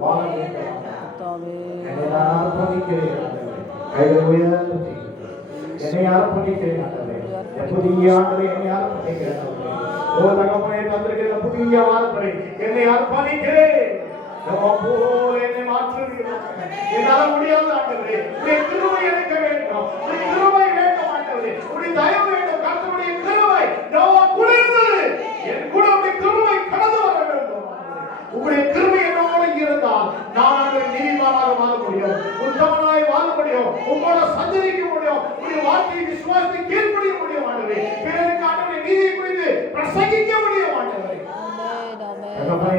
வாழ வேண்டும். என்னை நான் அர்ப்பணிக்கிறேன். கைகளை உயர்த்தி என்னை அர்ப்பணிக்கிறேன் ஆண்டவரே. புதிய ஆண்டவரே என்னை அர்ப்பணிக்கிறேன். தகப்பனே தந்திருக்கிற புதிய வார்த்தை என்னை அர்ப்பணிக்கிறேன். என்னை மாற்றுகிறேன். என்னால் முடியாது ஆண்டவரே. உடைய கிருபை எனக்கு வேண்டும். உடைய கிருபை வேண்டும் ஆண்டவரே. உடைய தயவு வேண்டும். கர்த்தருடைய கிருபை நோவா குளிர்ந்தது. என் கூட உடைய கிருபை கடந்து வர வேண்டும். உங்களுடைய கிருபை என்னோடு இருந்தால் நான் நீதிமானாக வாழ முடியும், உத்தமனாய் வாழ முடியும், உங்களோட சஞ்சரிக்க முடியும், உங்களுடைய வார்த்தையை விசுவாசத்தை கீழ்ப்படிய முடியும் ஆண்டவரே. பிறருக்கு ஆண்டவரே நீதியை குறித்து பிரசங்கிக்க முடியும் ஆண்டவரே.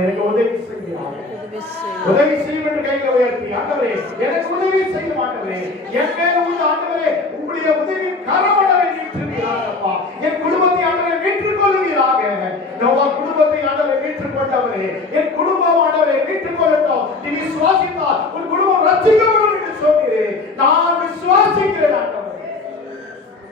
எனக்கு உதவி செய்கிறார். உதவி செய்யும் என்று கைகளை உயர்த்தி ஆண்டவரே எனக்கு உதவி செய்ய மாட்டவரே. என் மேல உள்ள ஆண்டவரே உங்களுடைய உதவியின் கரமடரை நீட்டுவீராகப்பா. என் குடும்பத்தை ஆண்டவரை மீட்டுக் கொள்வீராக. நோவா குடும்பத்தை ஆண்டவரை மீட்டுக் கொண்டவரே, என் குடும்பம் ஆண்டவரை மீட்டுக் கொள்ளட்டும். நீ விசுவாசித்தால் உன் குடும்பம் ரட்சிக்கப்படும் என்று சொன்னீரே. நான் விசுவாசிக்கிறேன் ஆண்டவரே.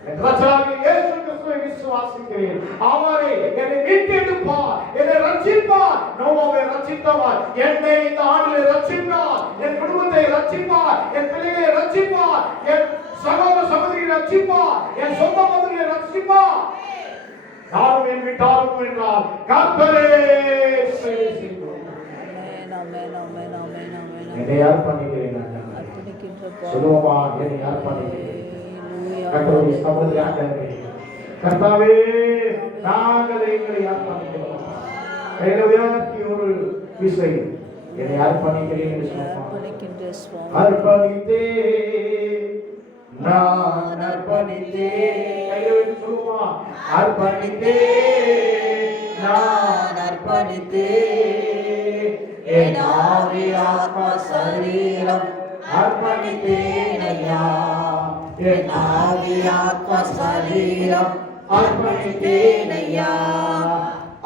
என் ரட்சகராகிய இயேசு கிறிஸ்துவை விசுவாசிக்கிறேன். அவரே என்னை மீட்டெடுப்பார், என்னை ரட்சிப்பார். நோவாவை ரட்சித்தவர் என்னை இந்த ஆண்டிலே ரட்சிப்பார். என் குடும்பத்தை ரட்சிப்பார், என் பிள்ளைகளை ரட்சிப்பார், என் சகோதர சகோதரியை ரட்சிப்பார், என் சொந்த பந்தங்களை ரட்சிப்பார். யாரும் என் வீட்டாரும் என்றால் கர்த்தரே செய்வார். என்னை அர்ப்பணிக்கிறேன் சொல்லுவோமா? என்னை அர்ப்பணிக்கிறேன். கர்த்தருடைய சமூகத்தை ஆண்டவரே, கர்த்தாவே நாங்கள் எங்களை அர்ப்பணிக்கிறோம். கையில உயர்த்தி ஒரு விசை என்னை அர்ப்பணிக்கிறேன் என்று சொல்லுவோம். அர்ப்பணித்தே நான் அர்ப்பணித்தே. கையில வைத்து சொல்லுவோம். அர்ப்பணித்தே நான் அர்ப்பணித்தே. என் ஆவி ஆத்மா சரீரம் அர்ப்பணித்தேன் ஐயா. என் ஆவி ஆத்மா சரீரம் அர்ப்பணித்தேன் ஐயா.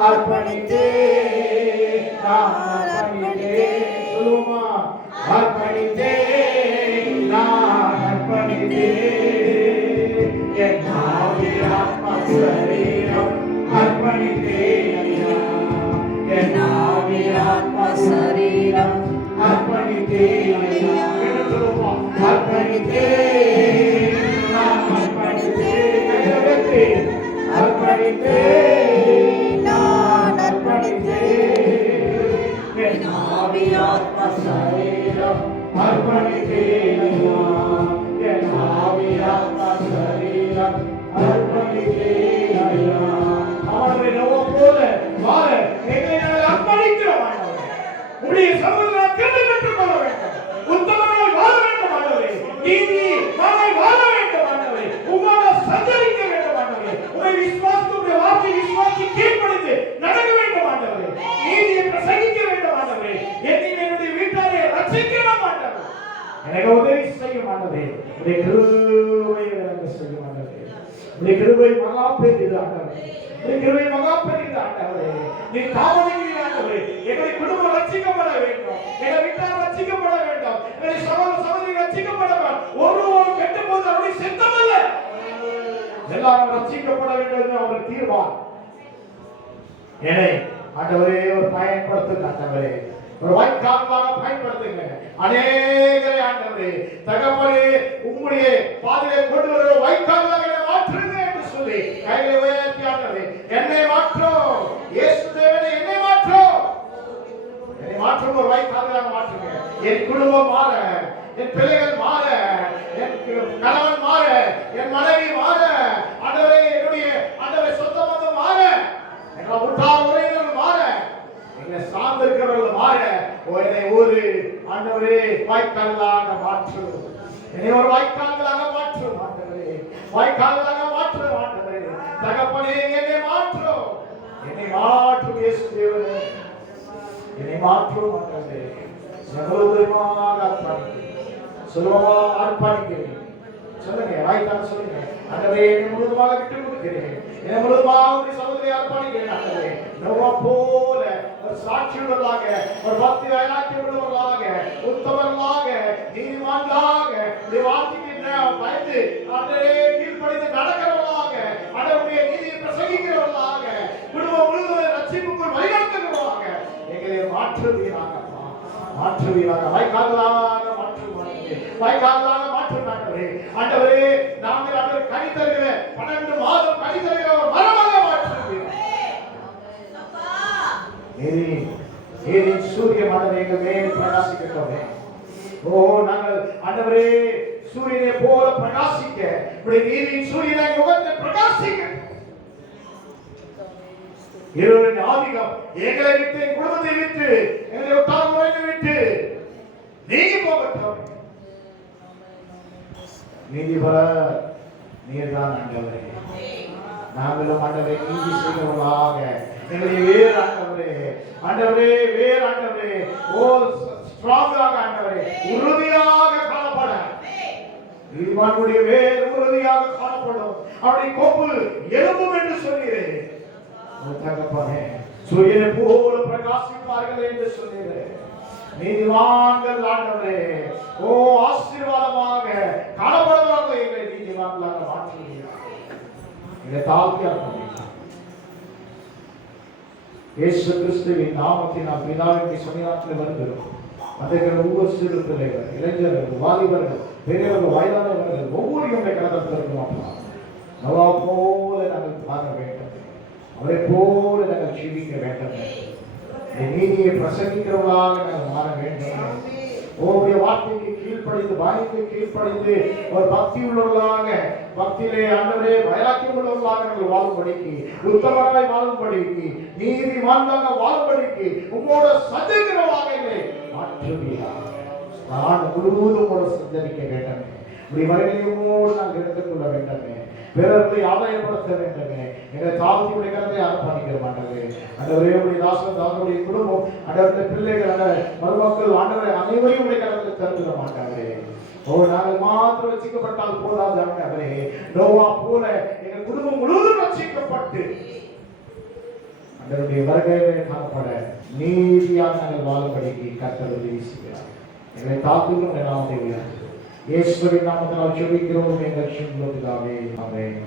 அர்ப்பணித்தேன் நான் அர்ப்பணித்தேன். சொல்லுமா? அர்ப்பணித்தேன் நான் அர்ப்பணித்தேன். என் ஆவி ஆத்மா சரீரம் அர்ப்பணித்தேன் ஐயா. என் ஆவி ஆத்மா சரீரம் அர்ப்பணித்தேன் ஐயா. சொல்லுமா? அர்ப்பணித்தேன் நான் அர்ப்பணித்தேன். அர்ப்பணித்தேன் நான் அர்ப்பணித்தேன். என் ஆவி ஆத்மா சரீரம் அர்ப்பணித்தேன் ஐயா. என் ஆவி ஆத்மா சரீரம் அர்ப்பணித்தேன் ஐயா. அவரை நோவா போல வாழ எங்களை நாங்கள் அர்ப்பணிக்கிறோம் ஆண்டவரே. உடைய சமூகத்தை கிருபை பெற்றுக் கொள்ள வேண்டும். உத்தமனாய் வாழ வேண்டும் ஆண்டவரே. நீதிமானாய் வாழ வேண்டும் ஆண்டவரே. உங்களோட சஞ்சரிக்க வேண்டும் ஆண்டவரே. உங்களை விசுவாசத்துடைய வார்த்தை விசுவாசி கீழ்ப்படிந்து நடக்க வேண்டும் ஆண்டவரே. நீதியை பிரசங்கிக்க வேண்டும் ஆண்டவரே. என்னுடைய வீட்டாரை ரட்சிக்கலாம் ஆண்டவரே. எனக்கு உதவி செய்யும் ஆண்டவரே. உடைய கிருபை எனக்கு செய்யும் ஆண்டவரே. உடைய கிருபை மகா பெரியது ஆண்டவரே. உடைய கிருபை மகா பெரியது ஆண்டவரே. நீ தாமதிக்கிறீர் ஆண்டவரே. எங்களுடைய குடும்பம் ரட்சிக்கப்பட வேண்டும். எங்கள் வீட்டார் ரட்சிக்கப்பட வேண்டும். எங்களுடைய சகோதர சகோதரி ரட்சிக்கப்பட வேண்டும். ஒருவரும் கெட்டு போது அவருடைய சித்தமல்ல. எல்லாரும் ரட்சிக்கப்பட வேண்டும் என்று அவர் தீர்வார். என்னை ஆண்டவரே ஒரு பயன்படுத்துங்க ஆண்டவரே. ஒரு வாய்க்காலாக பயன்படுத்துங்க. அநேகரை ஆண்டவரே தகப்பனே உம்முடைய பாதையை கொண்டு வர வாய்க்காலாக மாற்றுங்க என்று சொல்லி கைகளை உயர்த்தி ஆண்டவரே என்னை மாற்றும். இயேசு தேவனே என்னை மாற்றும். என்னை மாற்றும். ஒரு வாய்க்காலாக மாற்றுங்க. என் குடும்பம் மாற, என் பிள்ளைகள் மாற, என் கணவன் மாற, என் மனைவி மாற, ஆண்டவரே என்னுடைய ஆண்டவரே சொந்த பந்தம் மாற, எங்கள் உற்றார் உறவினர்கள் மாற, எங்களை சார்ந்திருக்கிறவர்கள் மாற, என்னை ஒரு ஆண்டவரே வாய்க்காலாக மாற்று. என்னை ஒரு வாய்க்காலாக மாற்று ஆண்டவரே. வாய்க்காலாக மாற்று ஆண்டவரே. தகப்பனே என்னை மாற்று. என்னை மாற்றும் இயேசு தேவனே. என்னை மாற்றும் ஆண்டவரே. முழுவதுமாக அர்ப்பணிக்கிறேன். சுலபமா அர்ப்பணிக்கிறேன். சொல்லுங்க, வாய்க்கால் சொல்லுங்க. ஆண்டவரே என்னை முழுவதுமாக விட்டு கொடுக்கிறேன். என்னை முழுவதுமாக உம்முடைய சமூகத்தை அர்ப்பணிக்கிறேன் ஆண்டவரே. நோவா போல ஒரு சாட்சியுள்ளவர்களாக, ஒரு பக்தி வைராக்கியமுள்ளவர்களாக, உத்தமர்களாக, நீதிமான்களாக, உம்முடைய வார்த்தைக்கு பயந்து ஆண்டவரே கீழ்ப்படிந்து நடக்கிறவர்களாக, ஆண்டவருடைய நீதியை பிரசங்கிக்கிறவர்களாக, குடும்பம் முழுவதும் ரட்சிப்புக்குள் வழிநடத்துகிறவர்களாக எங்களை மாற்றுவீராக, மாற்றுவீராக. வாய்க்காலாக மாற்றுவாங்க, வாய்க்காலாக மாற்றுவாங்க ஆண்டவரே. நாங்கள் ஆண்டவர் கனி தருகிற 12 மாதம் கனி தருகிற ஒரு மரமாக மாற்றுவீர். நீதி சூரிய மண்டலம் எங்கள் மேல் பிரகாசிக்கட்டும். ஓ நாங்கள் ஆண்டவரே சூரியனை போல பிரகாசிக்க, நீதியின் சூரியனை முகத்தை பிரகாசிக்க. இருவரின் ஆதிக்கம் எங்களை விட்டு, குடும்பத்தை விட்டு, எங்களை தலைமுறையை விட்டு நீங்கி போகட்டும். நீதிபரர் நீர்தான் ஆண்டவரே. நாங்களும் ஆண்டவரே நீதி செய்கிறவர்களாக எங்களை வேறு ஆண்டவரே, ஆண்டவரே வேறு ஆண்டவரே, ஓ ஸ்ட்ராங்காக ஆண்டவரே உறுதியாக காணப்பட, நீதிமானுடைய வேறு உறுதியாக காணப்படும். அவருடைய கொம்பு எலும்பும் என்று சொல்கிறேன். தகப்பனே சூரியனை போல பிரகாசிப்பார்கள் என்று சொல்கிறேன். நீதிமான்கள் ஆண்டவரே ஓ ஆசீர்வாதமாக காணப்படுவார்கள். எங்களை நீதிமான்களாக மாற்றுவீர்கள். எங்களை தாழ்த்தி அர்ப்பணிக்கிறோம். இயேசு கிறிஸ்துவின் நாமத்தில் நாம் பிதாவின் சன்னிதானத்தில் வருகிறோம். அதற்கு ஒவ்வொரு சிறு பிள்ளைகள், இளைஞர்கள், வாலிபர்கள், பெரியவர்கள், வயதானவர்கள் ஒவ்வொருவருடைய கடத்தில் இருக்கிறோம். நோவா போல நாங்கள் மாற வேண்டும். அவரை போல நாங்கள் ஜீவிக்க வேண்டும். நீதியை பிரசங்கிக்கிறவர்களாக நாங்கள் மாற வேண்டும். உங்களுடைய வார்த்தைக்கு கீழ்ப்படிந்து, வாய்க்கு கீழ்ப்படிந்து ஒரு பக்தி உள்ளவர்களாக, பக்தியிலே ஆண்டவரே வைராக்கியம் உள்ளவர்களாக நாங்கள் வாழும்படிக்கு, உத்தமராய் வாழும்படிக்கு, நீதிமான்களாக வாழும்படிக்கு உங்களோட சந்திக்கிறவர்களாக எங்களை மாற்றுவீராக. நான் முழுவதும் கூட சஞ்சரிக்க வேண்டும். இப்படி வரையிலையோடு நாங்கள் எடுத்துக்கொள்ள வேண்டுமே. பிறர்களை ஆதாயப்படுத்த வேண்டுமே. எங்களை தாழ்த்தி உடைய கருத்தை அர்ப்பணிக்கிற மாட்டது. ஆண்டவரே உடைய தாசன், தாசனுடைய குடும்பம், ஆண்டவருடைய பிள்ளைகள், மருமக்கள், ஆண்டவரை அனைவரையும் உடைய கருத்தை தருகிற மாட்டாங்க. ஓ நாங்கள் மாத்திரம் ரசிக்கப்பட்டால் போதாது ஆண்டவரே. நோவா போல எங்கள் குடும்பம் முழுவதும் ரசிக்கப்பட்டு ஆண்டவருடைய வருகையிலே காணப்பட நீதியாக நாங்கள் வாழும்படிக்கு கர்த்தர் உதவி செய்கிறார். எங்களை தாழ்த்துகிறோம். நாமத்தை உயர்த்துகிறோம். இயேசுவின் நாமத்தில் ஜெபிக்கிறோம் எங்கள் ஜீவனுக்காகவே. ஆமென்.